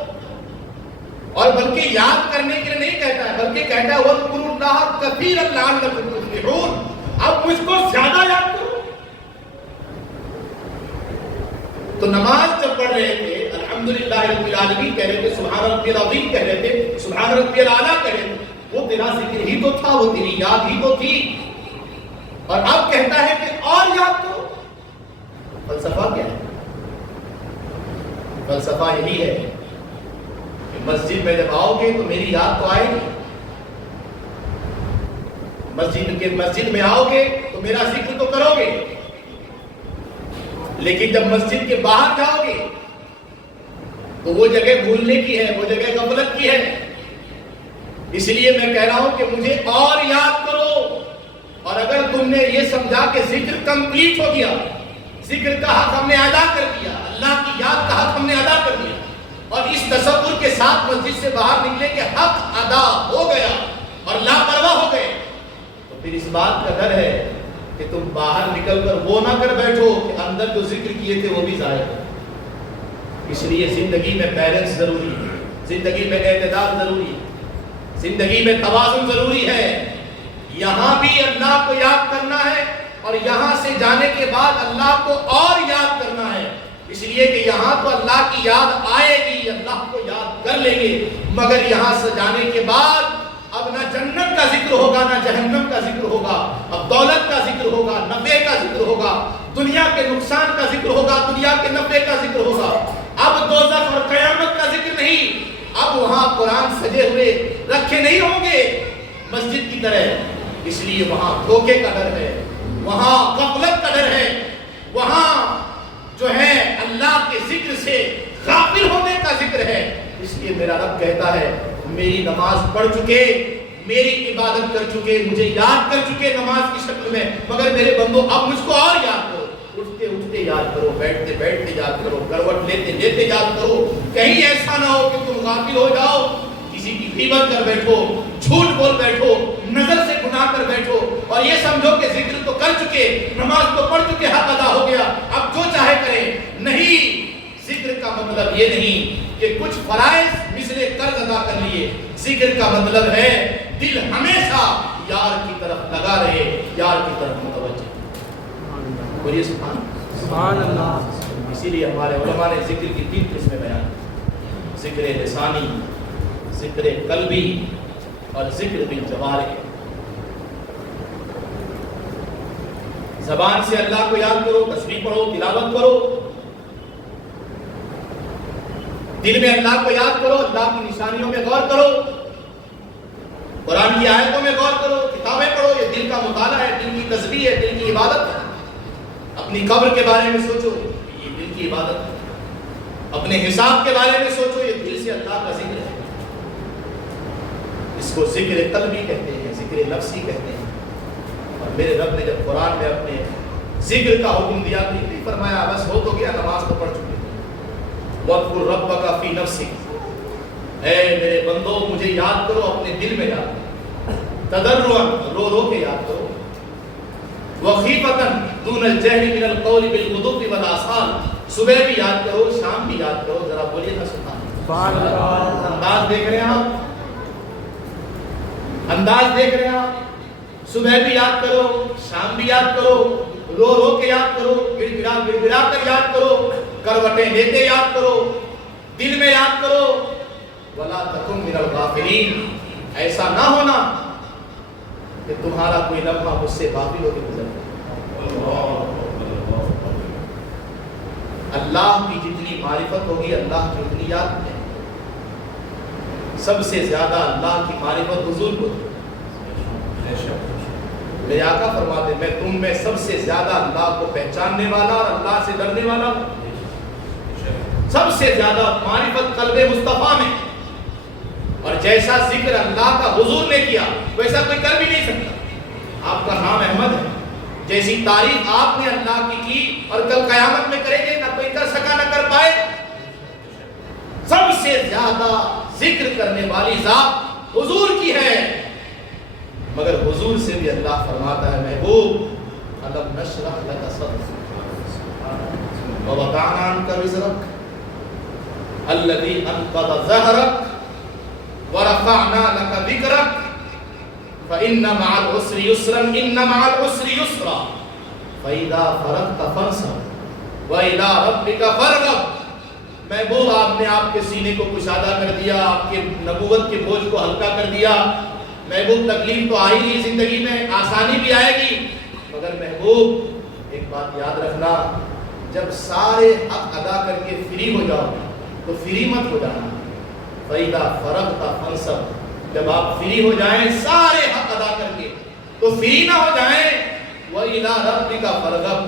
اور بلکہ یاد کرنے کے لیے نہیں کہتا ہے، بلکہ کہتا ہے وَاذْكُرُوا اللَّهَ كَثِيرًا لَعَلَّكُمْ تُفْلِحُونَ، اب مجھ کو زیادہ یاد کرو۔ تو نماز جب پڑھ رہے تھے الحمدللہ رب العالمین کہہ رہے تھے، سبحان ربی العظیم کہہ رہے تھے، سبحان ربی الاعلیٰ کہہ رہے تھے، وہ تیرا ذکر ہی تو تھا، وہ تیری یاد ہی تو تھی، اور اب کہتا ہے کہ اور یاد کرو۔ فلسفہ کیا ہے؟ فلسفہ یہی ہے کہ مسجد میں جب آؤ گے تو میری یاد تو آئے گی، مسجد میں آؤ گے تو میرا ذکر تو کرو گے، لیکن جب مسجد کے باہر جاؤ گے تو وہ جگہ بھولنے کی ہے، وہ جگہ غفلت کی ہے. اس لیے میں کہہ رہا ہوں کہ مجھے اور یاد کرو. اور اگر تم نے یہ سمجھا کہ ذکر کمپلیٹ ہو گیا، ذکر کا حق ہم نے ادا کر دیا، اللہ کی یاد کا حق ہم نے ادا کر دیا، اور اس تصور کے ساتھ مسجد سے باہر نکلے کہ حق ادا ہو گیا اور لاپرواہ ہو گئے، تو پھر اس بات کا ڈر ہے کہ تم باہر نکل کر وہ نہ کر بیٹھو کہ اندر جو ذکر کیے تھے وہ بھی ضائع ہو. اس لیے زندگی میں بیلنس ضروری ہے، زندگی میں اعتدال ضروری ہے، زندگی میں توازن ضروری ہے. یہاں بھی اللہ کو یاد کرنا ہے اور یہاں سے جانے کے بعد اللہ کو اور یاد کرنا ہے. اس لیے کہ یہاں تو اللہ کی یاد آئے گی، اللہ کو یاد کر لیں گے، مگر یہاں سے جانے کے بعد اب نہ جنت کا ذکر ہوگا نہ جہنم کا ذکر ہوگا. اب دولت کا ذکر ہوگا، نفع کا ذکر ہوگا، دنیا کے نقصان کا ذکر ہوگا، دنیا کے نفع کا ذکر ہوگا. اب دوزخ اور قیامت کا ذکر نہیں. اب وہاں قرآن سجے ہوئے رکھے نہیں ہوں گے مسجد کی طرح. اس لیے وہاں دھوکے کا ڈر ہے، وہاں غفلت کا ڈر ہے، وہاں جو ہے اللہ کے ذکر سے غافل ہونے کا ذکر ہے. اس لیے میرا رب کہتا ہے میری نماز پڑھ چکے، میری عبادت کر چکے، مجھے یاد کر چکے نماز کی شکل میں، مگر میرے بندو اب مجھ کو اور یاد کرو. اٹھتے اٹھتے یاد کرو، بیٹھتے بیٹھتے یاد کرو، کروٹ لیتے لیتے یاد کرو. کہیں ایسا نہ ہو کہ تم غافل ہو جاؤ، کسی کی غیبت کر بیٹھو، جھوٹ بول بیٹھو، نظر سے گناہ کر بیٹھو اور یہ سمجھو کہ ذکر تو کر چکے، نماز تو پڑھ چکے، حق ادا ہو گیا، اب جو چاہے کریں. نہیں، ذکر کا مطلب یہ نہیں کہ کچھ فرائض مثل قرض ادا کر لیے. ذکر کا مطلب ہے دل ہمیشہ یار کی طرف لگا رہے، یار کی طرف متوجہ. بولیے سبحان اللہ. اسی لیے ہمارے علماء نے ذکر کی 3 قسمیں بیان کی: ذکر لسانی، ذکر قلبی اور ذکر بالجوارح. زبان سے اللہ کو یاد کرو، تسبیح پڑھو، تلاوت کرو. دل میں اللہ کو یاد کرو، اللہ کی نشانیوں میں غور کرو، قرآن کی آیتوں میں غور کرو، کتابیں پڑھو. یہ دل کا مطالعہ ہے، دل کی تسبیح ہے، دل کی عبادت ہے. اپنی قبر کے بارے میں سوچو، یہ دل کی عبادت ہے. اپنے حساب کے بارے میں سوچو، یہ دل سے اللہ کا ذکر ہے. اس کو ذکر قلبی کہتے ہیں، ذکر نفسی کہتے ہیں. اور میرے رب نے جب قرآن میں اپنے ذکر کا حکم دیا تو یہ نہیں فرمایا بس ہو تو گیا، نماز تو پڑھ چکے. وَاذْكُرْ رَبَّكَ فِي نَفْسِكَ، اے میرے بندو مجھے یاد کرو اپنے دل میں یاد کرو، تضرعاً رو رو کے یاد کرو، وَخِيفَةً دُونَ الْجَهْرِ مِنَ الْقَوْلِ بِالْغُدُوِّ وَالْآصَالِ، صبح بھی یاد کرو، شام بھی یاد کرو. ذرا بولیے نا سبحان اللہ. انداز دیکھ رہے ہیں آپ، انداز دیکھ رہے ہیں آپ. صبح بھی یاد کرو، شام بھی یاد کرو، رو رو کے یاد کرو، گڑ گڑا گڑ گڑا کر یاد کرو، کروٹیں لیتے یاد کرو، دل میں یاد کرو. وَلَا تَكُن مِنَ الْغَافِلِينَ، ایسا نہ ہونا کہ تمہارا کوئی لمحہ مجھ سے غافل ہو کے گزر جائے. اللہ کی جتنی معرفت ہوگی اللہ کی اتنی یاد ہے. سب سے زیادہ اللہ کی معرفت حضور کو. میرے آقا فرماتے ہیں میں تم میں سب سے زیادہ اللہ کو پہچاننے والا اور اللہ سے ڈرنے والا ہوں. سب سے زیادہ معرفت قلب مصطفیٰ میں، اور جیسا ذکر اللہ کا حضور نے کیا ویسا کوئی کر بھی نہیں سکتا. آپ کا نام احمد ہے، جیسی تعریف آپ نے اللہ کی اور کل قیامت میں کریں گے نہ کوئی کر سکا نہ کر پائے. سب سے زیادہ ذکر کرنے والی ذات حضور کی ہے، مگر حضور سے بھی اللہ فرماتا ہے محبوب الم نشرح لک صدرک ووضعنا عنک وزرک الذی انقض ظہرک ورفعنا لک ذکرک فإن مع العسر يسرا إن مع العسر يسرا فإذا فرغت فانصب وإلى ربك فارغب. محبوب آپ نے آپ کے سینے کو کشادہ کر دیا، آپ کے نبوت کے بوجھ کو ہلکا کر دیا. محبوب تکلیف تو آئی نہیں زندگی میں، آسانی بھی آئے گی، مگر محبوب ایک بات یاد رکھنا، جب سارے حق ادا کر کے فری ہو جاؤ تو فری مت ہو جانا. فَإِذَا فَرَغْتَ فَانصَبْ، جب آپ فری ہو جائیں سارے حق ادا کر کے تو فری نہ ہو جائیں. وَإِلَىٰ رَبِّكَ فَارْغَب،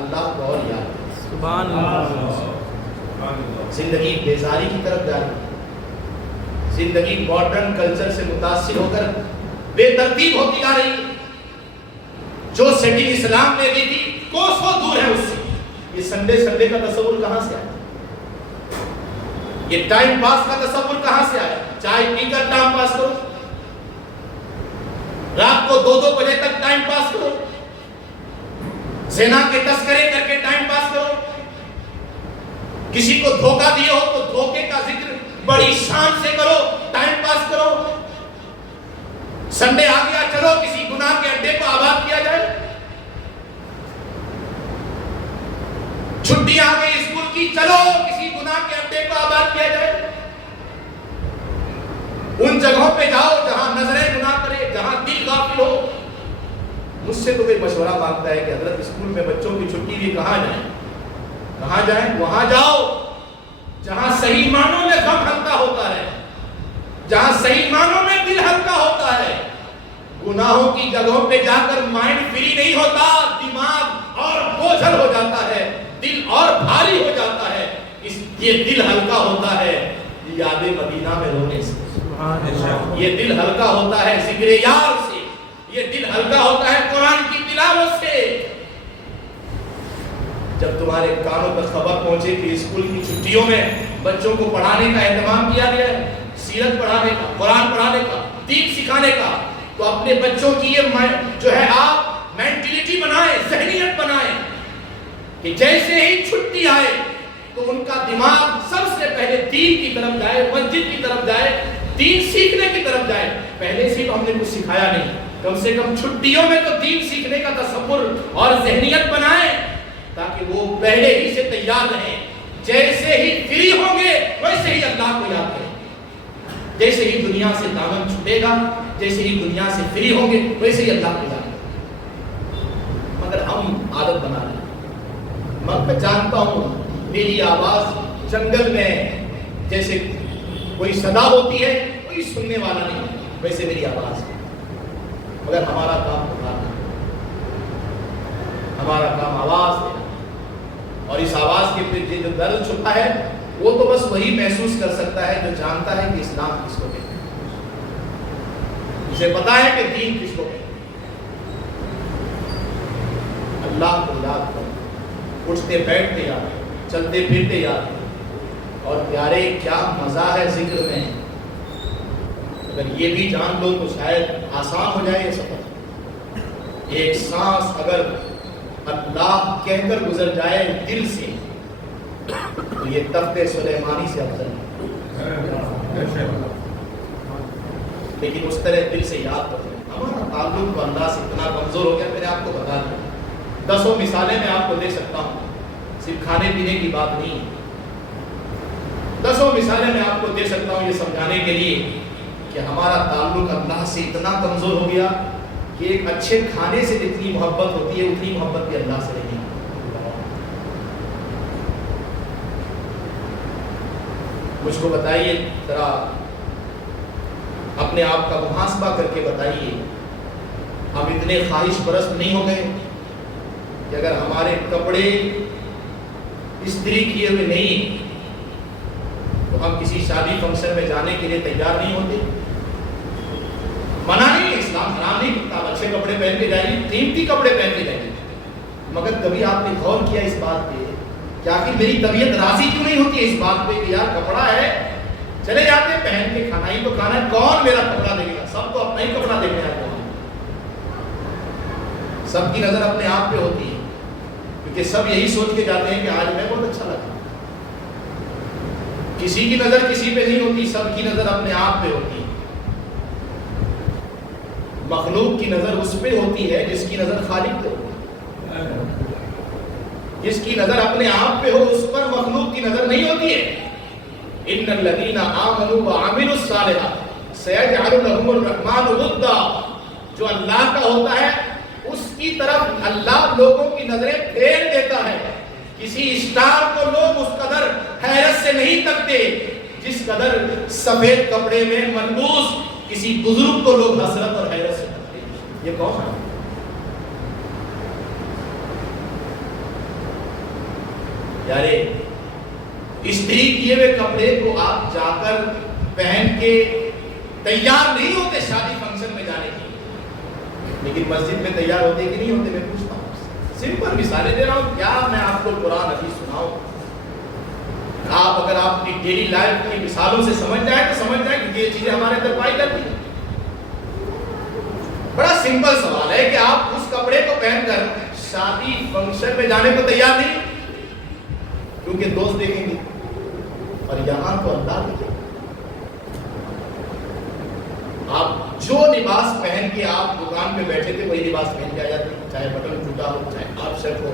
اللہ کو اور یاد. سبحان اللہ. زندگی بیزاری کی طرف جا رہی ہے. زندگی ماڈرن کلچر سے متاثر ہو کر بے ترتیب ہوتی جا رہی ہے. جو سیٹنگ اسلام نے دی تھی کوسوں دور ہے اس سے. یہ سنڈے کا تصور کہاں سے آیا؟ یہ ٹائم پاس کا تصور کہاں سے آیا؟ چائے پی کر ٹائم پاس کرو، رات کو 2 بجے تک ٹائم پاس کرو، زنا کے تذکرے کر کے ٹائم پاس کرو، کسی کو دھوکہ دیا ہو تو دھوکے کا ذکر بڑی شان سے کرو، ٹائم پاس کرو. سنڈے آ گیا، چلو کسی گناہ کے اڈے کو آباد کیا جائے. چھٹی آ گئی اسکول کی، چلو کسی گناہ کے اڈے کو آباد کیا جائے. ان جگہوں پہ جاؤ جہاں نظریں گناہ کرے، جہاں دل غافل ہو. مجھ سے تو کوئی مشورہ مانگتا ہے کہ حضرت اسکول میں بچوں کی چھٹی بھی کہاں جائیں؟ کہاں جائیں؟ وہاں جاؤ جہاں صحیح معنوں میں غم ہلکا ہوتا ہے، جہاں صحیح معنوں میں دل ہلکا ہوتا ہے. گناہوں کی جگہوں پہ جا کر مائنڈ فری نہیں ہوتا، دماغ اور بوجھل ہو جاتا ہے، دل اور بھاری ہو جاتا ہے. یہ دل ہلکا ہوتا ہے یاد مدینہ میں رونے سے، یہ دل ہلکا ہوتا ہے ذکر یار سے، یہ دل ہلکا ہوتا ہے قرآن کی تلاوت سے. جب تمہارے کانوں پر خبر پہنچے کہ اسکول کی چھٹیوں میں بچوں کو پڑھانے کا اہتمام کیا گیا ہے، سیرت پڑھانے کا، قرآن پڑھانے کا، دین سکھانے کا، تو اپنے بچوں کی یہ جو ہے آپ مینٹلٹی بنائیں، ذہنیت بنائیں کہ جیسے ہی چھٹی آئے تو ان کا دماغ سب سے پہلے دین کی طرف جائے، مسجد کی طرف جائے، دین سیکھنے کی طرف جائے. پہلے سے ہم نے کچھ سکھایا نہیں، کم سے کم چھٹیوں میں تو دین سیکھنے کا تصور اور ذہنیت بنائیں تاکہ وہ پہلے ہی سے تیار رہیں. جیسے ہی فری ہوں گے ویسے ہی اللہ کو یاد کریں. جیسے ہی دنیا سے دامن چھٹے گا، جیسے ہی دنیا سے فری ہوں گے ویسے ہی اللہ کو یاد کریں. مگر ہم عادت بنا رہے ہیں. میں جانتا ہوں میری آواز جنگل میں جیسے کوئی صدا ہوتی ہے کوئی سننے والا نہیں، ویسے میری آواز ہے. مگر ہمارا کام پکارنا ہے، ہمارا کام آواز ہے. اور اس آواز کے پیچھے جو درد چھپا ہے وہ تو بس وہی محسوس کر سکتا ہے جو جانتا ہے کہ اسلام کس کو کہتے ہیں، اسے پتا ہے کہ دین کس کو کہتے ہیں. اللہ کو یاد کرو، اٹھتے بیٹھتے یاد کرو، چلتے پھرتے یاد کرو. اور پیارے کیا مزہ ہے ذکر میں. اگر یہ بھی جان لو تو شاید آسان ہو جائے یہ سفر. ایک سانس اگر اللہ کہہ کر گزر جائے دل سے تو یہ تخت سلیمانی سے افضل ہے. لیکن اس طرح دل سے یاد کرتے ہیں. ہمارا تعلق تو اللہ سے اتنا کمزور ہو گیا، میں نے آپ کو بتا دیا. 10 مثالیں میں آپ کو دے سکتا ہوں، صرف کھانے پینے کی بات نہیں. 10 مثالیں میں آپ کو دے سکتا ہوں یہ سمجھانے کے لیے کہ ہمارا تعلق اللہ سے اتنا کمزور ہو گیا کہ ایک اچھے کھانے سے جتنی محبت ہوتی ہے اتنی محبت بھی اللہ سے نہیں. مجھ کو بتائیے ذرا، اپنے آپ کا محاسبہ کر کے بتائیے، ہم اتنے خواہش پرست نہیں ہو گئے کہ اگر ہمارے کپڑے استری کیے ہوئے نہیں تو ہم کسی شادی فنکشن میں جانے کے لیے تیار نہیں ہوتے؟ منع نہیں، اسلام حرام نہیں کرتا، اچھے کپڑے پہن کے جائیے، قیمتی کپڑے پہن کے جائیے. مگر کبھی آپ نے غور کیا اس بات پہ کہ آخر میری طبیعت راضی کیوں نہیں ہوتی ہے اس بات پہ کہ یار کپڑا ہے چلے جاتے ہیں پہن کے، کھانا ہی تو کھانا ہے، کون میرا کپڑا دیکھے گا؟ سب تو اپنا ہی کپڑا دیکھنے آتے ہیں. سب کی نظر اپنے آپ پہ ہوتی ہے کیونکہ سب یہی سوچ کے جاتے ہیں کہ آج میں بہت اچھا لگا. کسی کی نظر کسی پہ نہیں ہوتی، سب کی نظر اپنے آپ پہ ہوتی ہے. مخلوق کی نظر اس پہ ہوتی ہے جس کی نظر خالق پہ ہوتی ہے. جس کی نظر اپنے آپ پہ ہو اس پر مخلوق کی نظر نہیں ہوتی ہے. ان الذین آمنوا وعملوا الصالحات سیجعل لهم الرحمن ودا. جو اللہ کا ہوتا ہے اس کی طرف اللہ لوگوں کی نظریں پھیر دیتا ہے. کسی اسٹار کو لوگ اس قدر حیرت سے نہیں تکتے جس قدر سفید کپڑے میں ملبوس کسی بزرگ کو لوگ حسرت اور حیرت سے تکتے ہیں. یہ کون ہے؟ یارے استری کیے ہوئے کپڑے کو آپ جا کر پہن کے تیار نہیں ہوتے شادی فنکشن میں جانے کے لیے، لیکن مسجد میں تیار ہوتے کہ نہیں ہوتے؟ میں پوچھتا ہوں، سمپل مثالیں دے رہا ہوں، کیا میں آپ کو قرآن حدیث سناؤں؟ آپ اگر آپ کی ڈیلی لائف کی مثالوں سے سمجھ جائیں تو سمجھ جائیں کہ یہ چیزیں ہمارے اندر پائی جاتی ہیں۔ بڑا سمپل سوال ہے کہ آپ اس کپڑے کو پہن کر شادی فنکشن میں جانے کو تیار نہیں، کیونکہ دوست دیکھیں گے اور یہاں تو اللہ دیکھیں گے۔ آپ جو لباس پہن کے آپ دکان پہ بیٹھے تھے وہی لباس پہن کے آ جاتے ہیں، چاہے بٹن ٹوٹا ہو، چاہے آپ شرٹ ہو،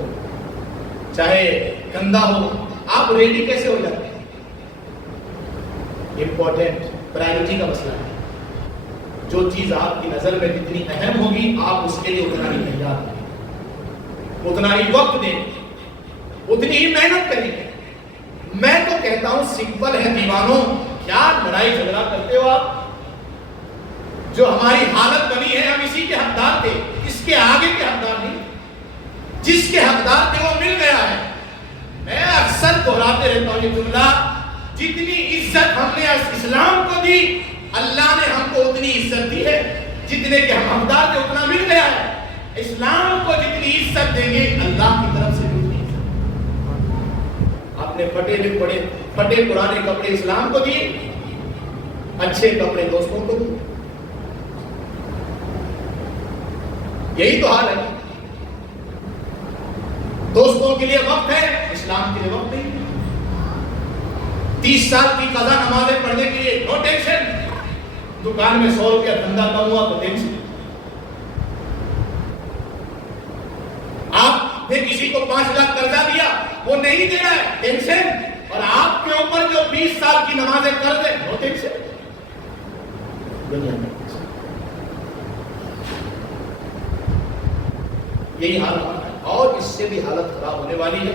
چاہے گندا ہو، آپ ریڈی کیسے ہو جاتے ہیں؟ امپورٹنٹ پرائرٹی کا مسئلہ ہے۔ جو چیز آپ کی نظر میں جتنی اہم ہوگی آپ اس کے لیے اتنا ہی تیار ہوں، اتنا ہی وقت دیں، اتنی ہی محنت کریں گے۔ میں تو کہتا ہوں سمپل ہے دیوانوں، کیا لڑائی جھگڑا کرتے ہو آپ؟ جو ہماری حالت بنی ہے ہم اسی کے حقدار تھے، اس کے آگے کے حقدار نہیں۔ جس کے حقدار تھے وہ مل گیا ہے۔ میں اکثر دہراتے رہتا ہوں یہ جملہ، جتنی عزت ہم نے اسلام کو دی اللہ نے ہم کو اتنی عزت دی ہے، جتنے کے ہم حقدار تھے اتنا مل گیا ہے۔ اسلام کو جتنی عزت دیں گے اللہ کی طرف سے بھی اتنی عزت۔ آپ نے پھٹے پرانے کپڑے اسلام کو دیے، اچھے کپڑے دوستوں کو دیے، یہی تو حال ہے۔ دوستوں کے لیے وقت ہے، اسلام کے لیے وقت نہیں۔ 30 سال کی قضا نمازیں پڑھنے کے لیے نو ٹینشن، دکان میں 100 روپیہ دھندا کم ہوا تو ٹینشن۔ آپ نے کسی کو 5 لاکھ قرضہ دیا وہ نہیں دے رہا ہے، ٹینشن۔ اور آپ کے اوپر جو 20 سال کی نمازیں قرض ہے، نو ٹینشن۔ دنیا میں یہی حال ہمارا ہے، اور اس سے بھی حالت خراب ہونے والی ہے،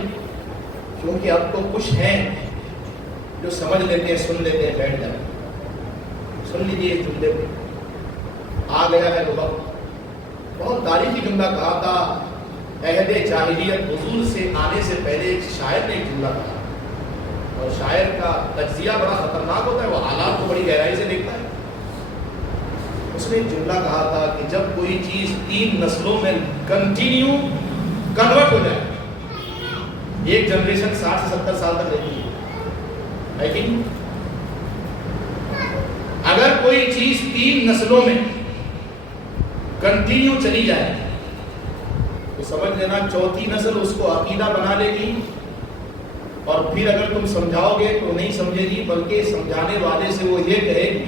کیونکہ اب تو کچھ ہیں جو سمجھ لیتے ہیں، سن لیتے ہیں، بیٹھ جاتے ہیں۔ سن لیجیے اس جملے کو، آ گیا ہے وہ وقت۔ بہت تاریخی جملہ کہا تھا عہد جاہلیت، حضور سے آنے سے پہلے ایک شاعر نے ایک جملہ کہا، اور شاعر کا تجزیہ بڑا خطرناک ہوتا ہے، وہ حالات کو بڑی گہرائی سے دیکھتا ہے۔ اس نے ایک جملہ کہا تھا کہ جب کوئی چیز 3 نسلوں میں کنٹینیو کنورٹ ہو جائے، ایک جنریشن 60 سے 70 سال تک رہتی ہے، لیکن اگر کوئی چیز 3 نسلوں میں کنٹینیو چلی جائے تو سمجھ لینا 4تھی نسل اس کو عقیدہ بنا لے گی، اور پھر اگر تم سمجھاؤ گے تو نہیں سمجھے گی، بلکہ سمجھانے والے سے وہ یہ کہے گی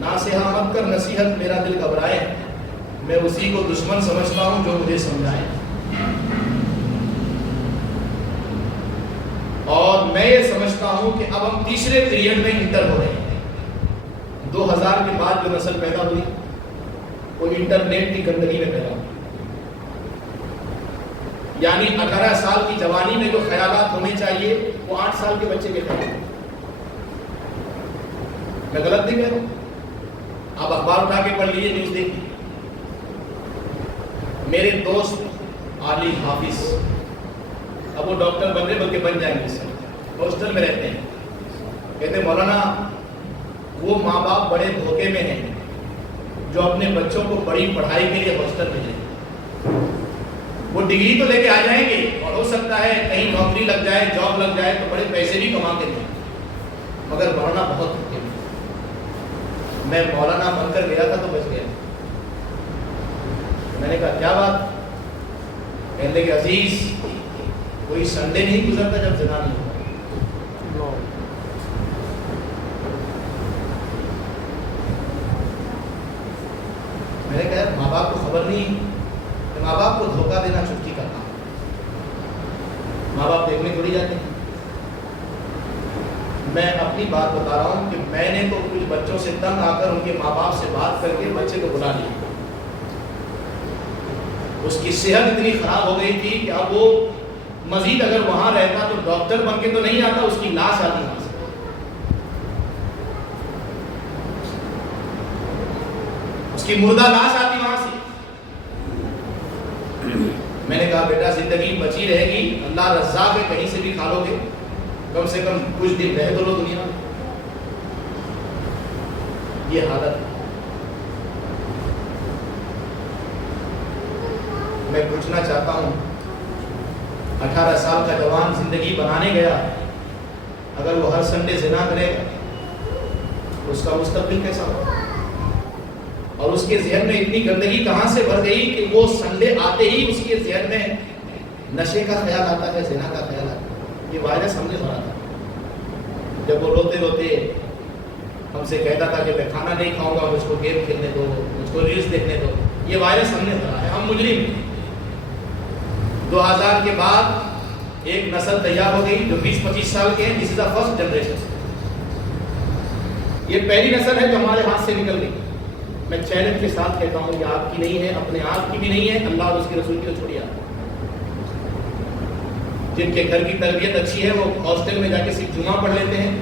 ناصحہ مت کر نصیحت، میرا دل گھبرائے، میں اسی کو دشمن سمجھتا ہوں جو مجھے سمجھائے۔ اور میں یہ سمجھتا ہوں کہ اب ہم تیسرے پیریڈ میں انٹر ہو رہے ہیں۔ 2000 کے بعد جو نسل پیدا ہوئی وہ انٹرنیٹ کی گندگی میں پیدا ہوئی، یعنی 18 سال کی جوانی میں جو خیالات ہونے چاہیے وہ 8 سال کے بچے کے خیال۔ میں غلط نہیں کہہ رہا ہوں، آپ اخبار اٹھا کے پڑھ لیجیے، نیوز دیکھیے۔ میرے دوست علی حافظ، اب وہ ڈاکٹر بن رہے بلکہ بن جائیں گے، سر ہاسٹل میں رہتے ہیں، کہتے مولانا وہ ماں باپ بڑے دھوکے میں ہیں جو اپنے بچوں کو بڑی پڑھائی کے لیے ہاسٹل بھیجیں۔ وہ ڈگری تو لے کے آ جائیں گے اور ہو سکتا ہے کہیں نوکری لگ جائے، جاب لگ جائے تو بڑے پیسے بھی کما کے دیں، مگر پڑھنا بہت دھوکے میں۔ میں مولانا بن کر گیا تھا تو بچ گیا۔ میں نے کہا کیا بات؟ کہنے کہ عزیز کوئی سنڈے نہیں گزرتا جب زنا نہیں ہوتا۔ میں نے کہا ماں باپ کو خبر نہیں کہ ماں باپ کو دھوکہ دینا چھٹی کا کام، ماں باپ دیکھنے تھوڑی جاتے ہیں۔ میں اپنی بات بتا رہا ہوں کہ میں نے تو کچھ بچوں سے تنگ آ کر ان کے ماں باپ سے بات کر کے بچے کو بلا لیا۔ اس کی صحت اتنی خراب ہو گئی تھی کہ اب وہ مزید اگر وہاں رہتا تو ڈاکٹر بن کے تو نہیں آتا، اس کی لاش آتی وہاں سے۔ اس کی مردہ لاش آتی وہاں سے۔ میں نے کہا بیٹا زندگی بچی رہے گی، اللہ رزاق ہے، کہیں سے بھی کھا لو گے، کم سے کم کچھ دن رہ تو لو دنیا میں۔ یہ حالت ہے۔ میں پوچھنا چاہتا ہوں 18 سال کا جوان زندگی بنانے گیا، اگر وہ ہر سنڈے زنا کرے گا تو اس کا مستقبل کیسا ہوگا؟ اور اس کے ذہن میں اتنی گندگی کہاں سے بھر گئی کہ وہ سنڈے آتے ہی اس کے ذہن میں نشے کا خیال آتا ہے، زنا کا خیال آتا ہے۔ یہ وائرس ہم نے بھرا تھا۔ جب وہ روتے روتے ہم سے کہتا تھا کہ میں کھانا نہیں کھاؤں گا، مجھ کو گیم کھیلنے دو، مجھ کو ریلز دیکھنے دو، یہ وائرس ہم نے بھرا ہے، ہم مجرم ہیں۔ 2000 کے بعد ایک نسل تیار ہو گئی جو 20-25 سال کے ہیں، دس از دا فرسٹ جنریشن۔ یہ پہلی نسل ہے جو ہمارے ہاتھ سے نکل گئی۔ میں چیلنج کے ساتھ کہتا ہوں یہ آپ کی نہیں ہے، اپنے آپ کی بھی نہیں ہے، اللہ اور اس کے رسول کی تو چھوڑیے۔ جن کے گھر کی تربیت اچھی ہے وہ ہاسٹل میں جا کے صرف جمعہ پڑھ لیتے ہیں،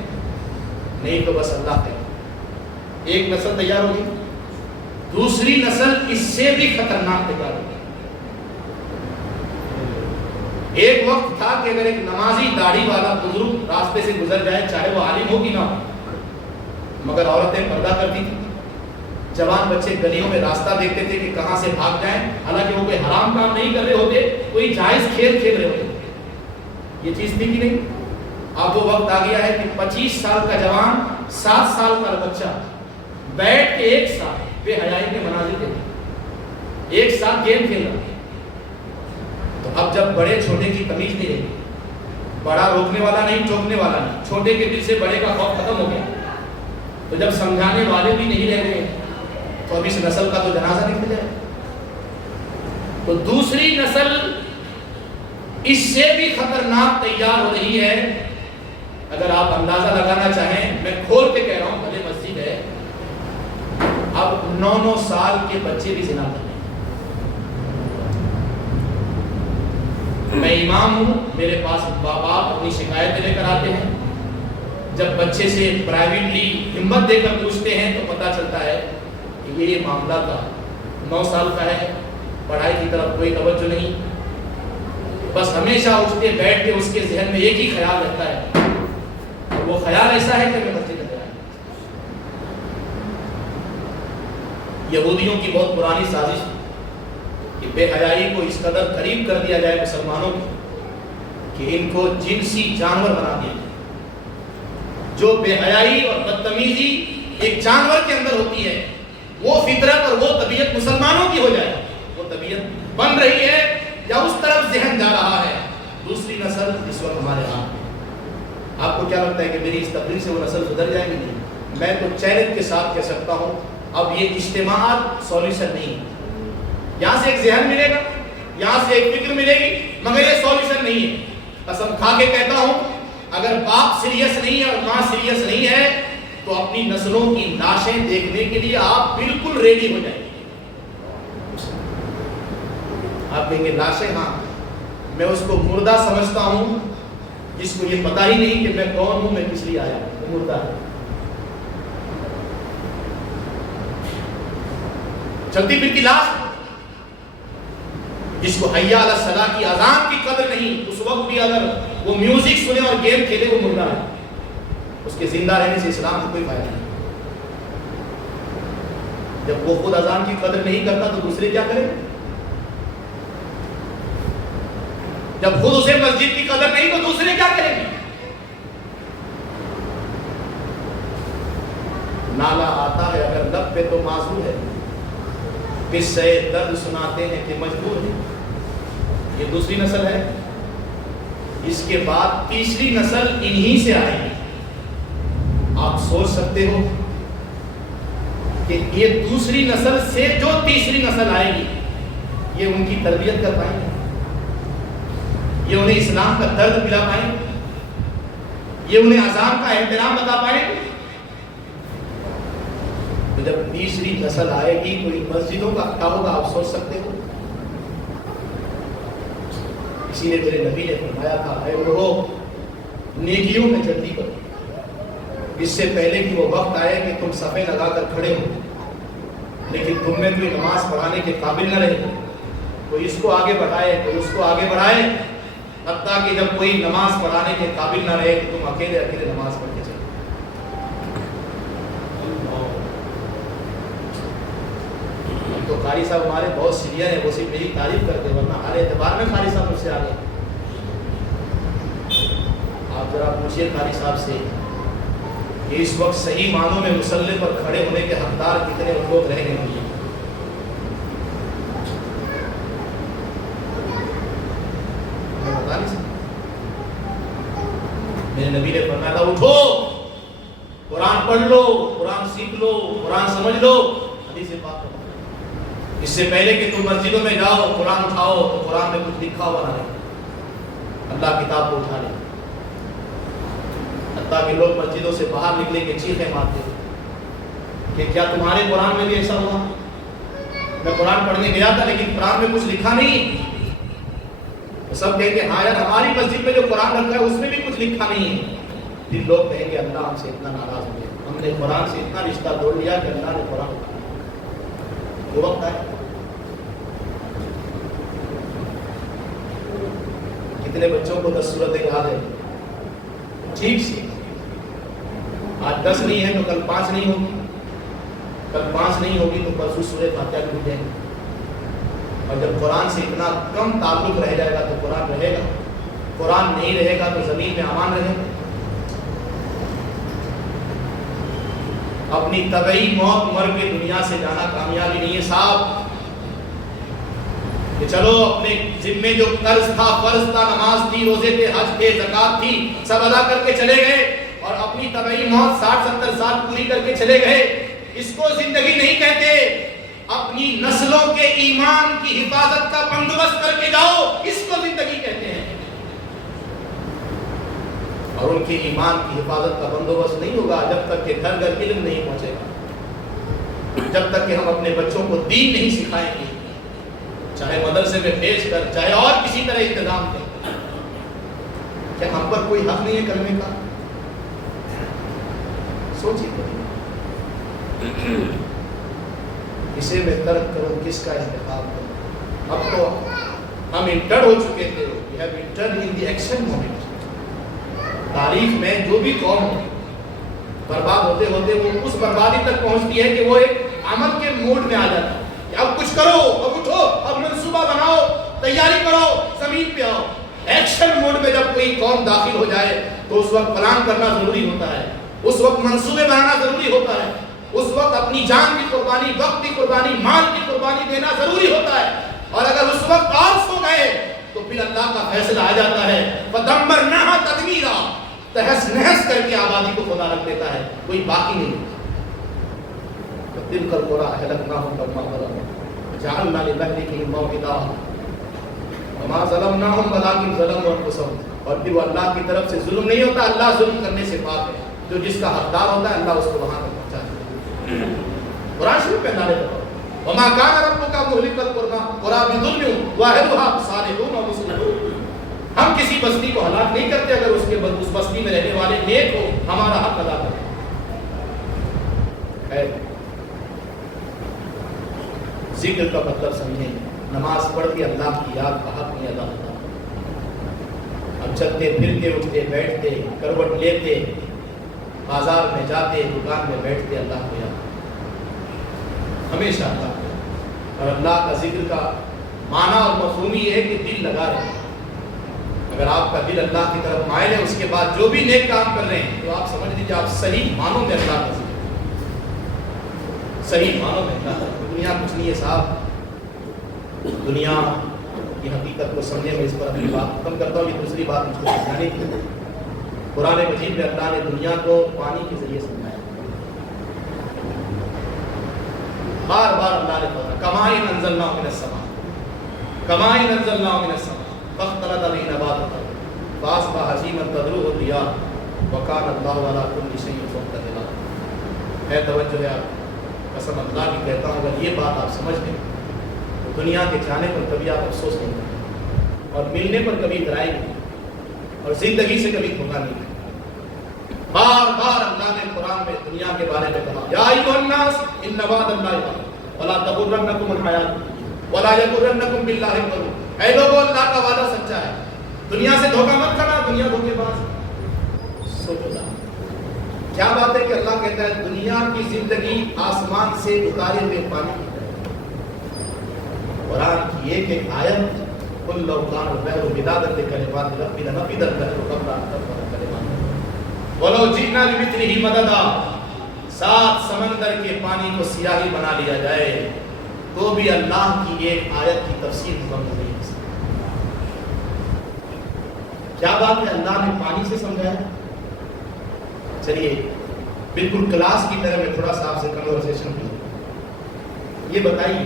نہیں تو بس اللہ ہے۔ ایک نسل تیار ہوگی، دوسری نسل اس سے بھی خطرناک تیار ہوگی۔ ایک وقت تھا کہ اگر ایک نمازی داڑھی والا بزرگ راستے سے گزر جائے، چاہے وہ عالم ہو کہ نہ ہو، مگر عورتیں پردہ کرتی تھیں۔ جوان بچے گلیوں میں راستہ دیکھتے تھے کہ کہاں سے بھاگ جائیں، حالانکہ وہ کوئی حرام کام نہیں کر رہے ہوتے، کوئی جائز کھیل کھیل رہے ہوتے۔ یہ چیز تھی کہ نہیں؟ اب وہ وقت آ گیا ہے کہ 25 سال کا جوان، 7 سال کا بچہ بیٹھ کے ایک ساتھ بے حیائی کے مناظر دیکھے، ایک ساتھ گیم کھیل رہا۔ تو اب جب بڑے چھوٹے کی تمیز نہیں رہی، بڑا روکنے والا نہیں، ٹوکنے والا نہیں، چھوٹے کے دل سے بڑے کا خوف ختم ہو گیا، تو جب سمجھانے والے بھی نہیں رہ گئے تو اب اس نسل کا تو جنازہ نکل جائے۔ تو دوسری نسل اس سے بھی خطرناک تیار ہو رہی ہے۔ اگر آپ اندازہ لگانا چاہیں، میں کھول کے کہہ رہا ہوں، بھلے مسجد ہے، اب 9 سال کے بچے بھی زنا کر رہے ہیں۔ میں امام ہوں، میرے پاس باپ اپنی شکایتیں لے کر آتے ہیں۔ جب بچے سے پرائیویٹلی ہمت دے کر پوچھتے ہیں تو پتہ چلتا ہے کہ یہ معاملہ تھا، 9 سال کا ہے، پڑھائی کی طرف کوئی توجہ نہیں، بس ہمیشہ اٹھتے بیٹھتے اس کے ذہن میں ایک ہی خیال رہتا ہے، اور وہ خیال ایسا ہے کہ میں مسجد میں جاؤں۔ یہودیوں کی بہت پرانی سازش تھی کہ بے حیائی کو اس قدر قریب کر دیا جائے مسلمانوں کو کہ ان کو جنسی جانور بنا دیا جائے۔ جو بے حیائی اور بدتمیزی ایک جانور کے اندر ہوتی ہے، وہ فطرت اور وہ طبیعت مسلمانوں کی ہو جائے، وہ طبیعت بن رہی ہے یا اس طرف ذہن جا رہا ہے۔ دوسری نسل اس وقت ہمارے ہاتھ میں۔ آپ کو کیا لگتا ہے کہ میری اس تقریر سے وہ نسل سدھر جائے گی؟ نہیں۔ میں تو چیلنج کے ساتھ کہہ سکتا ہوں اب یہ اجتماعات سولوشن نہیں ہے۔ یہاں سے ایک ذہن ملے گا، یہاں سے ایک فکر ملے گی، مگر یہ سولوشن نہیں ہے۔ قسم کھا کے کہتا ہوں اگر باپ سیریس نہیں ہے اور ماں سیریس نہیں ہے تو اپنی نسلوں کی لاشیں دیکھنے کے لیے آپ بالکل ریڈی ہو جائیں۔ آپ کہیں گے لاشیں؟ ہاں، میں اس کو مردہ سمجھتا ہوں جس کو یہ پتا ہی نہیں کہ میں کون ہوں، میں کس لیے آیا ہوں، وہ مردہ ہے۔ چلتی پھرتی لاش جس کو حی علی الصلاۃ کی اذان کی قدر نہیں، اس وقت بھی اگر وہ میوزک سنے اور گیم کھیلے وہ مردہ ہے۔ اس کے زندہ رہنے سے اسلام کو کوئی فائدہ نہیں۔ جب وہ خود اذان کی قدر نہیں کرتا تو دوسرے کیا کریں؟ جب خود اسے مسجد کی قدر نہیں تو دوسرے کیا کریں گے؟ نالا آتا ہے اگر لب پہ تو معذور ہے، قصے درد سناتے ہیں کہ مجبور ہے۔ یہ دوسری نسل ہے۔ اس کے بعد تیسری نسل انہی سے آئے گی۔ آپ سوچ سکتے ہو کہ یہ دوسری نسل سے جو تیسری نسل آئے گی یہ ان کی تربیت کر پائیں گے؟ یہ انہیں اسلام کا درد پلا پائیں گے؟ یہ انہیں اذان کا احترام بتا پائیں گے؟ تو جب تیسری نسل آئے گی تو ان مسجدوں کا کیا ہوگا آپ سوچ سکتے ہو؟ اسی لیے میرے نبی نے فرمایا تھا اے لوگو نیکیوں میں جلدی کرو، اس سے پہلے کہ وہ وقت آئے کہ تم صفیں لگا کر کھڑے ہو لیکن تم میں کوئی نماز پڑھانے کے قابل نہ رہے، کوئی اس کو آگے بڑھائے، کوئی اس کو آگے بڑھائے، حتیٰ کہ جب کوئی نماز پڑھانے کے قابل نہ رہے کہ تم اکیلے اکیلے نماز پڑھ کے چلو۔ تو قاری صاحب ہمارے بہت سینئر ہیں، وہ صرف میری تعریف کرتے، ورنہ ہر اعتبار میں قاری صاحب مجھ سے آگے۔ آپ ذرا پوچھیے قاری صاحب سے کہ اس وقت صحیح معنوں میں مصلی پر کھڑے ہونے کے حقدار کتنے لوگ رہ گئے ہیں؟ میں بتا نہیں سکتا۔ میرے نبی نے فرمایا تھا اٹھو، قرآن پڑھ لو، قرآن سیکھ لو، قرآن سمجھ لو۔ حدیث پاک ہے، اس سے پہلے کہ تم مسجدوں میں جاؤ قرآن اٹھاؤ تو قرآن میں کچھ لکھا ہوا نہ رہے، اللہ کتاب کو اٹھا لے۔ حتیٰ کہ لوگ مسجدوں سے باہر نکلے کے چیخیں مارتے کہ کیا تمہارے قرآن میں بھی ایسا ہوا؟ میں قرآن پڑھنے گیا تھا لیکن قرآن میں کچھ لکھا نہیں۔ تو سب کہیں گے ہاں یار ہماری مسجد میں جو قرآن رکھا ہے اس میں بھی کچھ لکھا نہیں ہے۔ پھر لوگ کہیں گے اللہ ہم سے اتنا ناراض ہو گیا، ہم نے قرآن سے اتنا رشتہ توڑ لیا کہ اللہ نے قرآن اٹھایا۔ وہ وقت ہے کتنے بچوں کو 10 سورتیں یاد ہے ٹھیک سے؟ آج 10 نہیں ہے تو کل 5 نہیں ہوگی، کل 5 نہیں ہوگی تو پرسوں سورہ فاتحہ بھی بھول جائیں گے۔ اور جب قرآن سے اتنا کم تعلق رہ جائے گا تو قرآن رہے گا، قرآن نہیں رہے گا تو زمین میں امان رہے گا۔ اپنی طبعی موت مر کے دنیا سے جانا کامیابی نہیں ہے صاحب، کہ چلو اپنے ذمے جو قرض تھا، فرض تھا، نماز تھی، روزے تھے، حج تھے، زکات تھی، سب ادا کر کے چلے گئے اور اپنی طبعی موت 60-70 سال پوری کر کے چلے گئے۔ اس کو زندگی نہیں کہتے، اپنی نسلوں کے ایمان کی حفاظت کا بندوبست کر کے جاؤ، اس کو زندگی کہتے ہیں۔ اور ان کے ایمان کی حفاظت کا بندوبست نہیں ہوگا جب تک کہ گھر گھر علم نہیں پہنچے گا، جب تک کہ ہم اپنے بچوں کو دین نہیں سکھائیں گے، چاہے مدرسے میں بھیج کر، چاہے اور کسی طرح انتظام کریں۔ کیا ہم پر کوئی حق نہیں ہے کلمے کا؟ سوچیے اسے میں ترک کروں، کس کا انتخاب کروں؟ اب تو ہم انٹر ہو چکے تھے، we have entered in the action moment۔ تاریخ میں جو بھی قوم برباد ہوتے ہوتے وہ اس بربادی تک پہنچتی ہے کہ وہ ایک عمل کے موڈ میں آ جاتا ہے کہ اب کچھ کرو، اب اٹھو، اب منصوبہ بناؤ، تیاری کرو، زمین پہ آؤ۔ ایکشن موڈ میں جب کوئی قوم داخل ہو جائے تو اس وقت پلان کرنا ضروری ہوتا ہے، اس وقت منصوبے بنانا ضروری ہوتا ہے، اس وقت اپنی جان کی قربانی، وقت کی قربانی، مال کی قربانی دینا ضروری ہوتا ہے۔ اور اگر اس وقت اور سو گئے تو پھر اللہ کا فیصلہ آ جاتا ہے، فَدَمَّرْنَاهَا تَدْمِيرًا، تہس نہس کر کے آبادی کو خدا رکھ دیتا ہے، کوئی باقی نہیں۔ تِلْكَ الْقُرَىٰ أَهْلَكْنَاهُمْ لَمَّا ظَلَمُوا وَجَعَلْنَا لِمَهْلِكِهِم مَّوْعِدًا وَمَا ظَلَمْنَاهُمْ وَلَٰكِن ظَلَمُوا أَنفُسَهُمْ۔ اور پھر وہ اللہ کی طرف سے ظلم نہیں ہوتا، اللہ ظلم کرنے سے پاک ہے، جو جس کا حقدار ہوتا ہے اللہ اس کو وہاں تک پہنچاتا ہے۔ قرآن شریف میں نعرے لگاؤ، وَمَا كَانَ رَبُّكَ مُهْلِكَ الْقُرَىٰ بِظُلْمٍ وَأَهْلُهَا مُصْلِحُونَ وَمُصْلِحُونَ۔ ہم کسی بستی کو ہلاک نہیں کرتے اگر اس بستی میں رہنے والے نیک ہو، ہمارا حق ادا کریں۔ ذکر کا مطلب سمجھیں، نماز پڑھ کے اللہ کی یاد کا حق نہیں ادا ہوتا۔ ہم چلتے پھرتے، اٹھتے بیٹھتے، کروٹ لیتے، بازار میں جاتے، دکان میں بیٹھتے، اللہ کو یاد ہمیشہ اللہ کو۔ اور اللہ کا ذکر کا معنی اور مفہوم یہ ہے کہ دل لگا رہے۔ اگر آپ کا دل اللہ کی طرف مائل ہے، اس کے بعد جو بھی نیک کام کر رہے ہیں تو آپ سمجھ لیجیے آپ صحیح معنوں میں اللہ کا ذکر، صحیح معنوں میں اللہ کا۔ دنیا کچھ نہیں ہے صاحب، دنیا کی حقیقت کو سمجھنے میں اس پر اپنی بات ختم کرتا ہوں۔ یہ دوسری بات مجھ کو سمجھانے کی ہے، قرآن مجید میں اللہ نے دنیا کو پانی کے ذریعے سمجھایا، بار بار اللہ نے فرمایا کمائن انزلنا من السماء، کمائن انزلنا من السماء فاختلط به نبات الارض فاصبح هشيما تذروه الرياح وكان الله على كل شيء مقتدرا۔ ہے توجہ ہے، قسم اللہ کی کہتا ہوں اگر یہ بات آپ سمجھ لیں تو دنیا کے جانے پر کبھی آپ افسوس نہیں کریں اور ملنے پر کبھی اترائے نہیں اور زندگی سے کبھی دھوکہ نہیں کریں۔ بار بار اللہ نے قرآن میں دنیا کے بارے میں کہا یا ایھا الناس ان وعد اللہ حق ولا تغرنکم الحیاۃ الدنیا۔ وَلَا يَغُرَّنَّكُمْ بِاللَّهِ الْغَرُورُ، اے لوگو اللہ کا وعدہ سچا ہے، دنیا سے دھوکہ مت کھانا، دنیا دھوکے باز۔ سوچو ذرا کیا بات ہے کہ اللہ کہتا ہے دنیا کی زندگی آسمان سے اتارے ہوئے پانی کی طرح۔ قرآن کی ایک ایک آیت قُلْ لَوْ كَانَ الْبَحْرُ مِدَادًا لِكَلِمَاتِ رَبِّي لَنَفِدَ الْبَحْرُ قَبْلَ أَن تَنفَدَ كَلِمَاتُ وَلَوْ جِئْنَا بِمِثْلِهِ مَدَدًا، سات سمندر کے پانی کو سیاہی بنا لیا جائے تو بھی اللہ کی ایک آیت کی تفسیر مکمل نہیں ہو سکتی۔ کیا بات ہے اللہ نے پانی سے سمجھایا؟ چلیے بالکل کلاس کی طرح میں تھوڑا سا آپ سے کنورسیشن کی، یہ بتائیے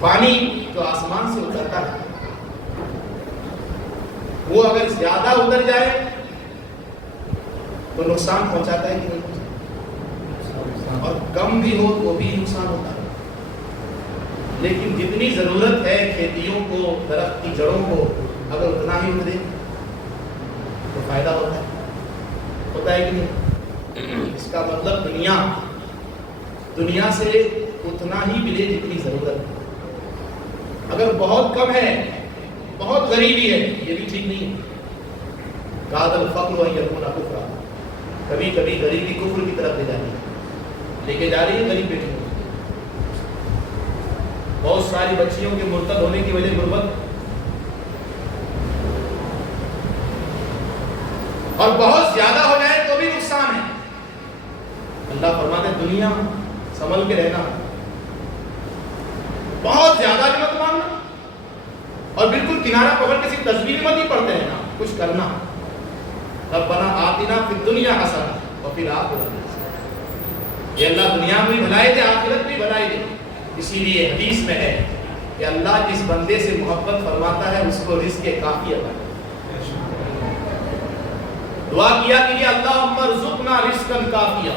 پانی جو آسمان سے اترتا ہے وہ اگر زیادہ اتر جائے تو نقصان پہنچاتا ہے کہ نہیں پہنچاتا، اور کم بھی ہو تو بھی نقصان ہوتا ہے۔ لیکن جتنی ضرورت ہے کھیتیوں کو، درخت کی جڑوں کو، اگر اتنا ہی اترے تو فائدہ ہوتا ہے کہ نہیں؟ اس کا مطلب دنیا سے اتنا ہی ملے جتنی ضرورت ہے۔ اگر بہت کم ہے، بہت غریبی ہے، یہ بھی ٹھیک نہیں ہے۔ کاد الفقر ان یکون کفرا، کبھی کبھی غریبی کفر کی طرف لے جاتی ہے، لے کے جا رہی ہے غریب بیٹھے۔ بہت ساری بچیوں کے مرتد ہونے کی وجہ غربت، اور بہت زیادہ ہو جائے تو بھی نقصان ہے۔ اللہ فرماتے ہیں دنیا سنبھل کے رہنا، بہت زیادہ بھی مت ماننا، اور بالکل کنارہ پکڑ کے صرف تصویر مت ہی پڑھتے رہنا، کچھ کرنا۔ ربنا آتنا فی الدنیا حسنہ وفی الآخرۃ حسنہ، یہ اللہ دنیا میں بھی بھلائی دے، آخرت بھی بھلائی دے۔ اسی لیے حدیث میں ہے کہ اللہ جس بندے سے محبت فرماتا ہے اس کو رزق کافی عطا کرتا ہے۔ دعا کیا کہ اللہم ارزقنا رزقا کافیا،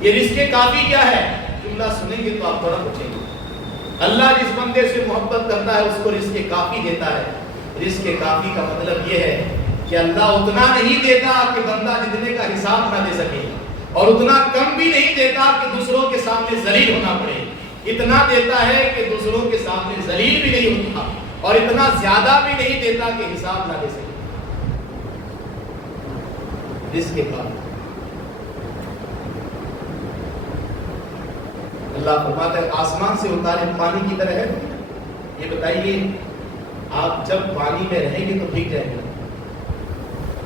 یہ رزق کافی کیا ہے؟ جملہ سنیں گے تو آپ تھوڑا پوچھیں گے۔ اللہ جس بندے سے محبت کرتا ہے اس کو رزق کافی دیتا ہے۔ رزق کافی کا مطلب یہ ہے کہ اللہ اتنا نہیں دیتا کہ بندہ جتنے کا حساب نہ دے سکے، اور اتنا کم بھی نہیں دیتا کہ دوسروں کے سامنے ذلیل ہونا پڑے، اتنا دیتا ہے کہ دوسروں کے سامنے ذلیل بھی نہیں ہوتا، اور اتنا زیادہ بھی نہیں دیتا کہ حساب نہ دے سکے۔ رزق کافی اللہ فرماتا ہے آسمان سے اتارے پانی کی طرح ہے۔ یہ بتائیے آپ جب پانی میں رہیں گے تو بھیگ جائیں گے،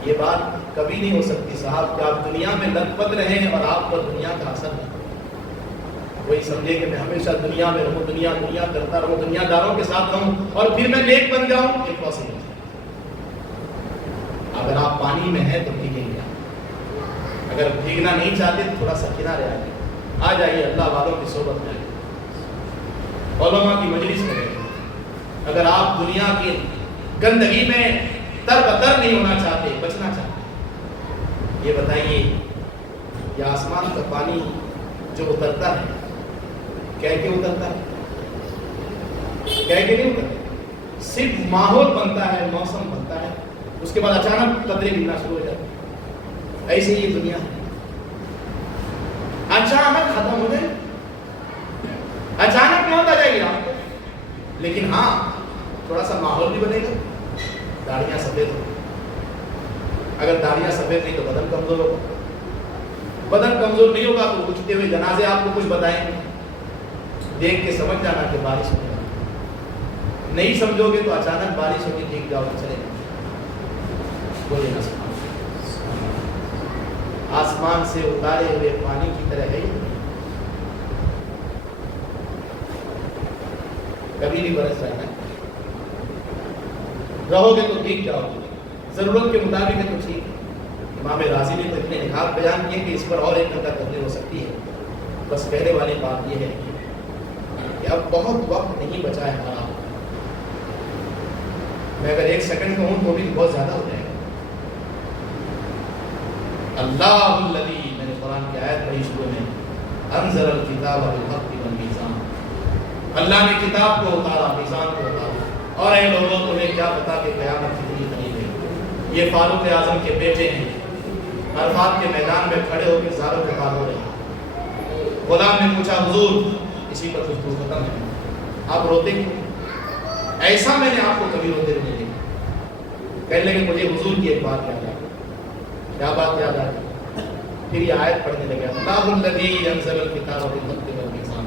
یہ بات کبھی نہیں ہو سکتی صاحب کہ آپ دنیا میں لت پت رہیں اور آپ پر دنیا کا اثر نہیں۔ وہی سمجھے کہ میں ہمیشہ دنیا میں رہوں، دنیا کرتا رہوں، دنیا داروں کے ساتھ رہوں اور پھر میں نیک بن جاؤں، یہ پاسبل ہے۔ اگر آپ پانی میں ہیں تو بھیگیں گے، اگر بھیگنا نہیں چاہتے تو تھوڑا سا کنارے آ جائیے، اللہ والوں کی صحبت میں آئیے، علماء کی مجلس میں رہیے۔ اگر آپ دنیا کی گندگی میں تر بتر نہیں ہونا چاہتے، بچنا چاہتے، یہ بتائیے یہ آسمان کا پانی جو اترتا ہے کہہ کے اترتا ہے؟ کہہ کے نہیں اترتا، صرف ماحول بنتا ہے، موسم بنتا ہے، اس کے بعد اچانک قطرے گرنا شروع ہو جاتے ہیں۔ ایسے ہی دنیا ہے، اچانک ختم ہو جائے، اچانک موت آ جائے گی آپ کو، لیکن ہاں تھوڑا سا ماحول بھی بنے گا، داڑیاں سفید ہو، اگر داڑیاں سفید نہیں تو بدن کمزور ہوگا، بدن کمزور نہیں ہوگا تو اٹھتے ہوئے جنازے آپ کو کچھ بتائیں گے، دیکھ کے سمجھ جانا کہ بارش ہو جائے، نہیں سمجھو گے تو اچانک بارش ہوگی، ٹھیک جاؤ چلے گا، بولے نا آسمان سے اتارے ہوئے پانی کی طرح ہے، کبھی نہیں برس رہنا، رہو گے تو ٹھیک جاؤ گے، ضرورت کے مطابق ہے تو ٹھیک۔ امام راضی نے تو اتنے نکات بیان کیے کہ اس پر اور ایک نقطہ تبدیل ہو سکتی ہے، بس کہنے والی بات یہ ہے کہ اب بہت وقت نہیں بچا ہے ہمارا، میں اگر 1 سیکنڈ کہوں تو بھی بہت زیادہ ہو جائے گا۔ اللہ الذی، میں نے قرآن کی آیت پڑھی شروع میں، انزل الکتاب بالحق والمیزان، اللہ نے کتاب کو اتارا، میزان کو اتارا، اور اے لوگوں تمہیں کیا پتا کہ قیامت کتنی قریب ہے۔ یہ فاروق اعظم کے بیٹے ہیں، عرفات کے میدان میں کھڑے ہو کے زاروں کے پار ہو رہے ہیں۔ غلام نے پوچھا حضور، اسی پر گفتگو ختم ہے، آپ روتے کیوں؟ ایسا میں نے آپ کو کبھی روتے نہیں دیکھا. کہنے لگے مجھے حضور کی ایک بات یاد آ گئی. کیا بات یاد آ گئی؟ پھر یہ آیت پڑھنے لگے اللہ الذی انزل الکتاب بالحق والمیزان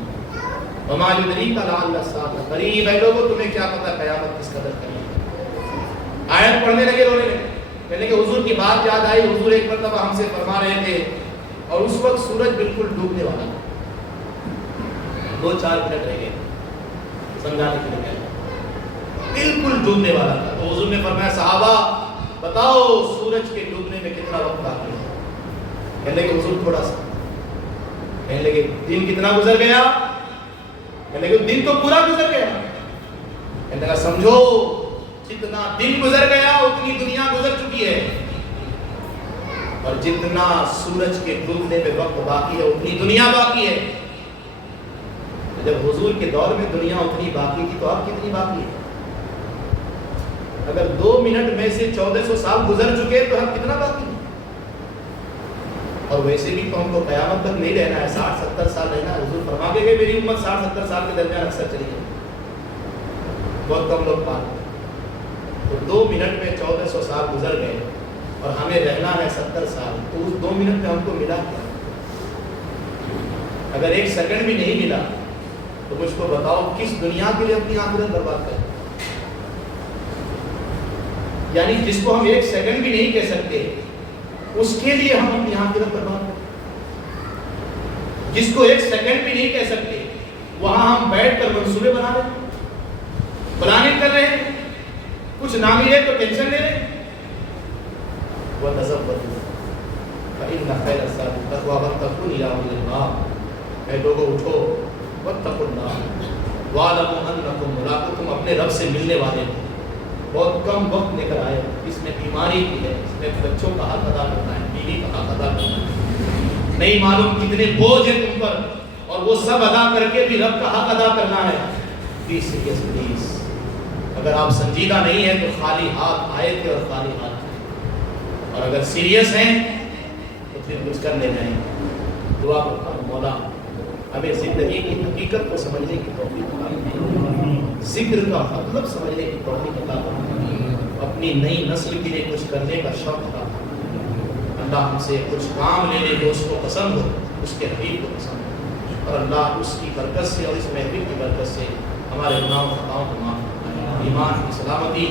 وما یدریک لعل الساعة قریب. اے لوگوں تمہیں کیا پتہ قیامت کس قدر قریب ہے. آیت پڑھنے لگے رونے لگے. کہنے کہ حضور کی بات یاد آئی. حضور ایک مرتبہ ہم سے فرما رہے تھے اور اس وقت سورج بالکل ڈوبنے والا تھا. 2-4 منٹ رہ گئے سمجھانے کے لیے. بالکل ڈوبنے والا تھا. تو حضور نے فرمایا صحابہ بتاؤ سورج کے ڈوبنے میں کتنا وقت باقی ہے. کہنے لگے حضور تھوڑا سا. کہنے لگے دن کتنا گزر گیا؟ کہنے لگے دن تو پورا گزر گیا. کہنے لگا سمجھو جتنا دن گزر گیا اتنی دنیا گزر چکی ہے اور جتنا سورج کے ڈوبنے میں وقت باقی ہے اتنی دنیا باقی ہے. جب حضور کے دور میں دنیا اتنی باقی تھی تو اب کتنی باقی ہے؟ اگر 2 منٹ میں سے 1400 سال گزر چکے تو ہم کتنا باقی ہے؟ اور ویسے بھی تو ہم کو قیامت تک نہیں رہنا ہے. 60-70 سال رہنا ہے. حضور فرما کے گئے میری امت 60-70 سال کے درمیان اکثر چلی جائے. بہت کم لوگ پاتے. تو 2 منٹ میں 1400 سال گزر گئے اور ہمیں رہنا ہے 70 سال. تو اس 2 منٹ میں ہم کو ملا کیا؟ اگر 1 سیکنڈ بھی نہیں ملا تو مجھ کو بتاؤ کس دنیا کے لیے اپنی آخرت برباد کریں؟ یعنی جس کو ہم 1 سیکنڈ بھی نہیں کہہ سکتے اس کے لیے ہم اپنی آخرت برباد کریں. جس کو 1 سیکنڈ بھی نہیں کہہ سکتے وہاں ہم بیٹھ کر منصوبے بنا رہے ہیں, پلاننگ کر رہے ہیں, کچھ نہ ملے تو ٹینشن لے رہے ہیں. وَتَزَوَّدُوا فَإِنَّ خَيْرَ الزَّادِ التَّقْوَىٰ وَاتَّقُونِ يَا أُولِي الْأَلْبَابِ. اے لوگوں اٹھو وَاتَّقُوا اللَّهَ وَاعْلَمُوا أَنَّكُم مُّلَاقُوهُ. تم اپنے رب سے ملنے والے ہو. بہت کم وقت لے کر آئے. اس میں بیماری بھی ہے, اس میں بچوں کا حق ادا کرنا ہے, بیوی کا حق ادا کرنا ہے. نہیں معلوم کتنے بوجھ ہیں تم پر اور وہ سب ادا کر کے بھی رب کا حق ادا کرنا ہے. Be serious please. اگر آپ سنجیدہ نہیں ہیں تو خالی ہاتھ آئے تھے اور خالی ہاتھ تھے, اور اگر سیریس ہیں تو پھر کچھ کر لے جائیں. دعا کرتا ہوں مولا ہمیں زندگی کی حقیقت کو سمجھنے کی توفیق عطا فرما, ذکر کا مطلب سمجھنے کی توفیق عطا فرما, اپنی نئی نسل کے لیے کچھ کرنے کا شوق عطا فرما. اللہ ہم سے کچھ کام لینے جو اس کو پسند ہو, اس کے حبیب کو پسند ہو, اور اللہ اس کی برکت سے اور اس محفل کی برکت سے ہمارے گناہوں اور خطاؤں کو معاف فرمائے. ایمان کی سلامتی,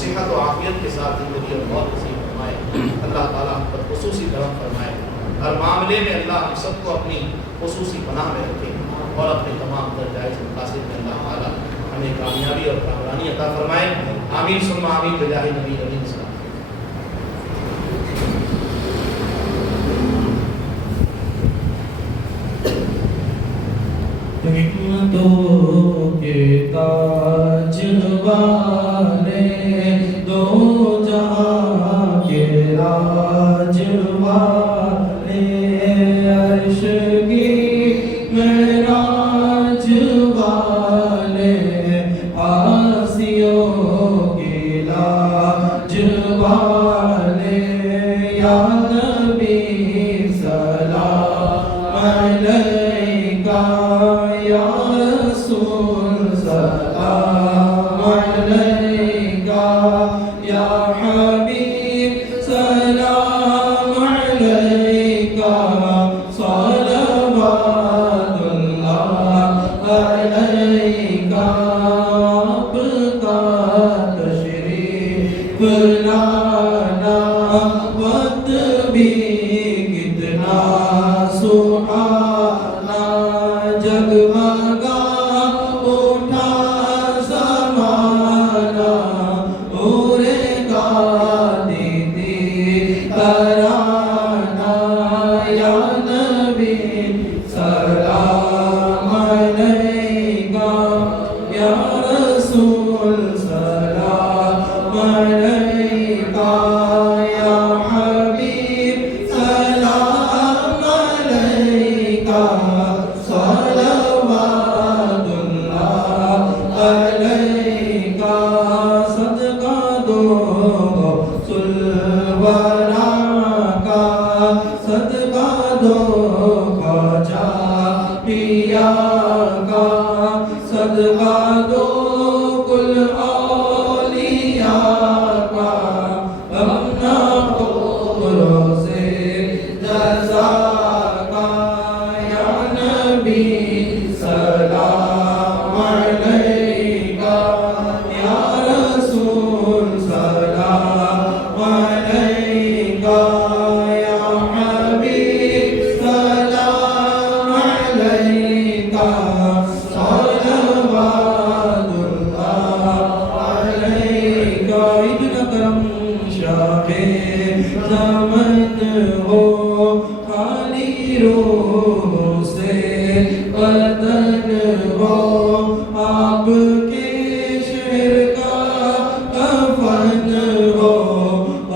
صحت و عافیت کے ساتھ زندگی اور موت نصیب فرمائے. اللہ تعالیٰ ہم پر خصوصی کرم فرمائے. ہر معاملے میں اللہ ہم سب کو اپنی خصوصی پناہ میں رکھے اور اپنے تمام درجائز مقاصد میں اللہ تعالیٰ ہمیں کامیابی اور کامرانی عطا فرمائے. آمین ثم آمین بجاہ نبی علیہ السلام. حکمتوں کے تاج والے, دو جہاں کے راج والے, عرش کی معراج والے, آسیوں کی لاج والے, یا نبی سلام علیکہ, یا رسول سلام علیکہ, یا حبیب سلام علیکہ, صلوات اللہ علیکہ. آپ کا تشریف لانا وقت بھی کتنا سہانا, جگمگا اٹھا زمانہ, اورے گا دیدی ترانہ, یا نبی سلام علیکہ, یا رسول سلام علیکہ, یا صدقہ دو کل اولیاء کا اپنا روزے جزا کا یا نبی سلام علیکہ یا رسول سلام علیکہ یا حبیب سلام علیکہ صلوات اللہ علیکہ اتنا کرم شاہ زمن ہو خالی روح سے بدن ہو آپ کے شہر کا کفن ہو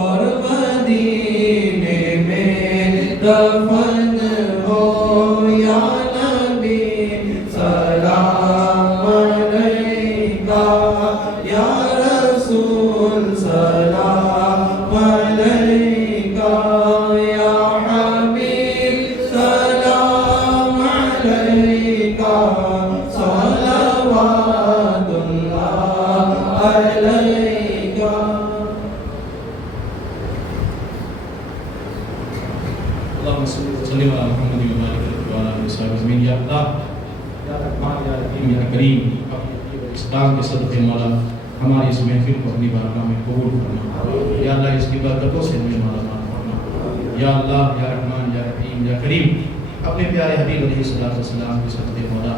اور مدینے میں دفن ہو یا نبی سلام علیکہ یا رسول سلام علیکہ یا حبیب سلام علیکہ صلوات اللہ علیکہ. اللهم صل وسلم على محمد وعلى آله وصحبه اجمعین. یا اللہ یا رحمان یا رحیم یا کریم اسلام کے صدقے مولا ہماری اس محفل کو اپنی بارگاہ میں قبول فرما. یا اللہ اس کی برکتوں سے ہمیں مالا مال فرما. یا اللہ یا رحمان یا رحیم یا کریم اپنے پیارے حبیب علیہ السلام کے صدقے مولا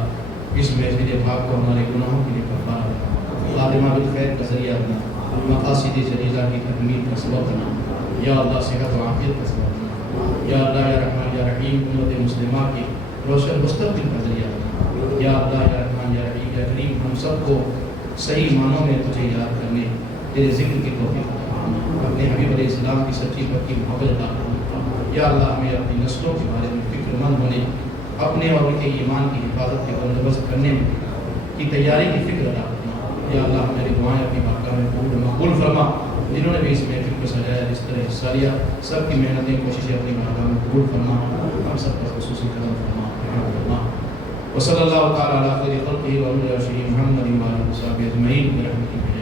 اس محفل پاک کو ہمارے گناہوں کے لیے کفارہ بنا. خاتمہ بالخیر کا ذریعہ بنا. مقاصد جلیلہ کی تکمیل کا سبب بنا. یا اللہ صحت و عافیت کا سبب بنا. یا اللہ یا رحمان یا رحیم امت مسلمہ کی روشن مستقبل کا ذریعہ بنا. یا اللہ یا رحمان یا رحیم یا کریم ہم سب کو صحیح معنوں میں تجھے یاد کرنے تیرے ذکر کی توفیق عطا فرما. اپنے حبیب علیہ السلام کی سچی پکی محبت عطا فرما. یا اللہ ہمیں اپنی نسلوں کے بارے میں فکر مند ہونے اپنے اور ان کے ایمان کی حفاظت کے بندوبست کرنے کی تیاری کی فکر عطا فرما. یا اللہ ہماری دعائیں اپنی بارگاہ میں قبول فرما. جنہوں نے بھی اس محفل کو سجایا اس طرح حصہ لیا سب کی محنتیں کوششیں اپنی بارگاہ میں قبول فرما. ہم سب پر خصوصی کرم فرما. وصلی اللہ تعالی علی خیر خلقہ و علی محمد و آلہ وصحبہ اجمعین برحمتک.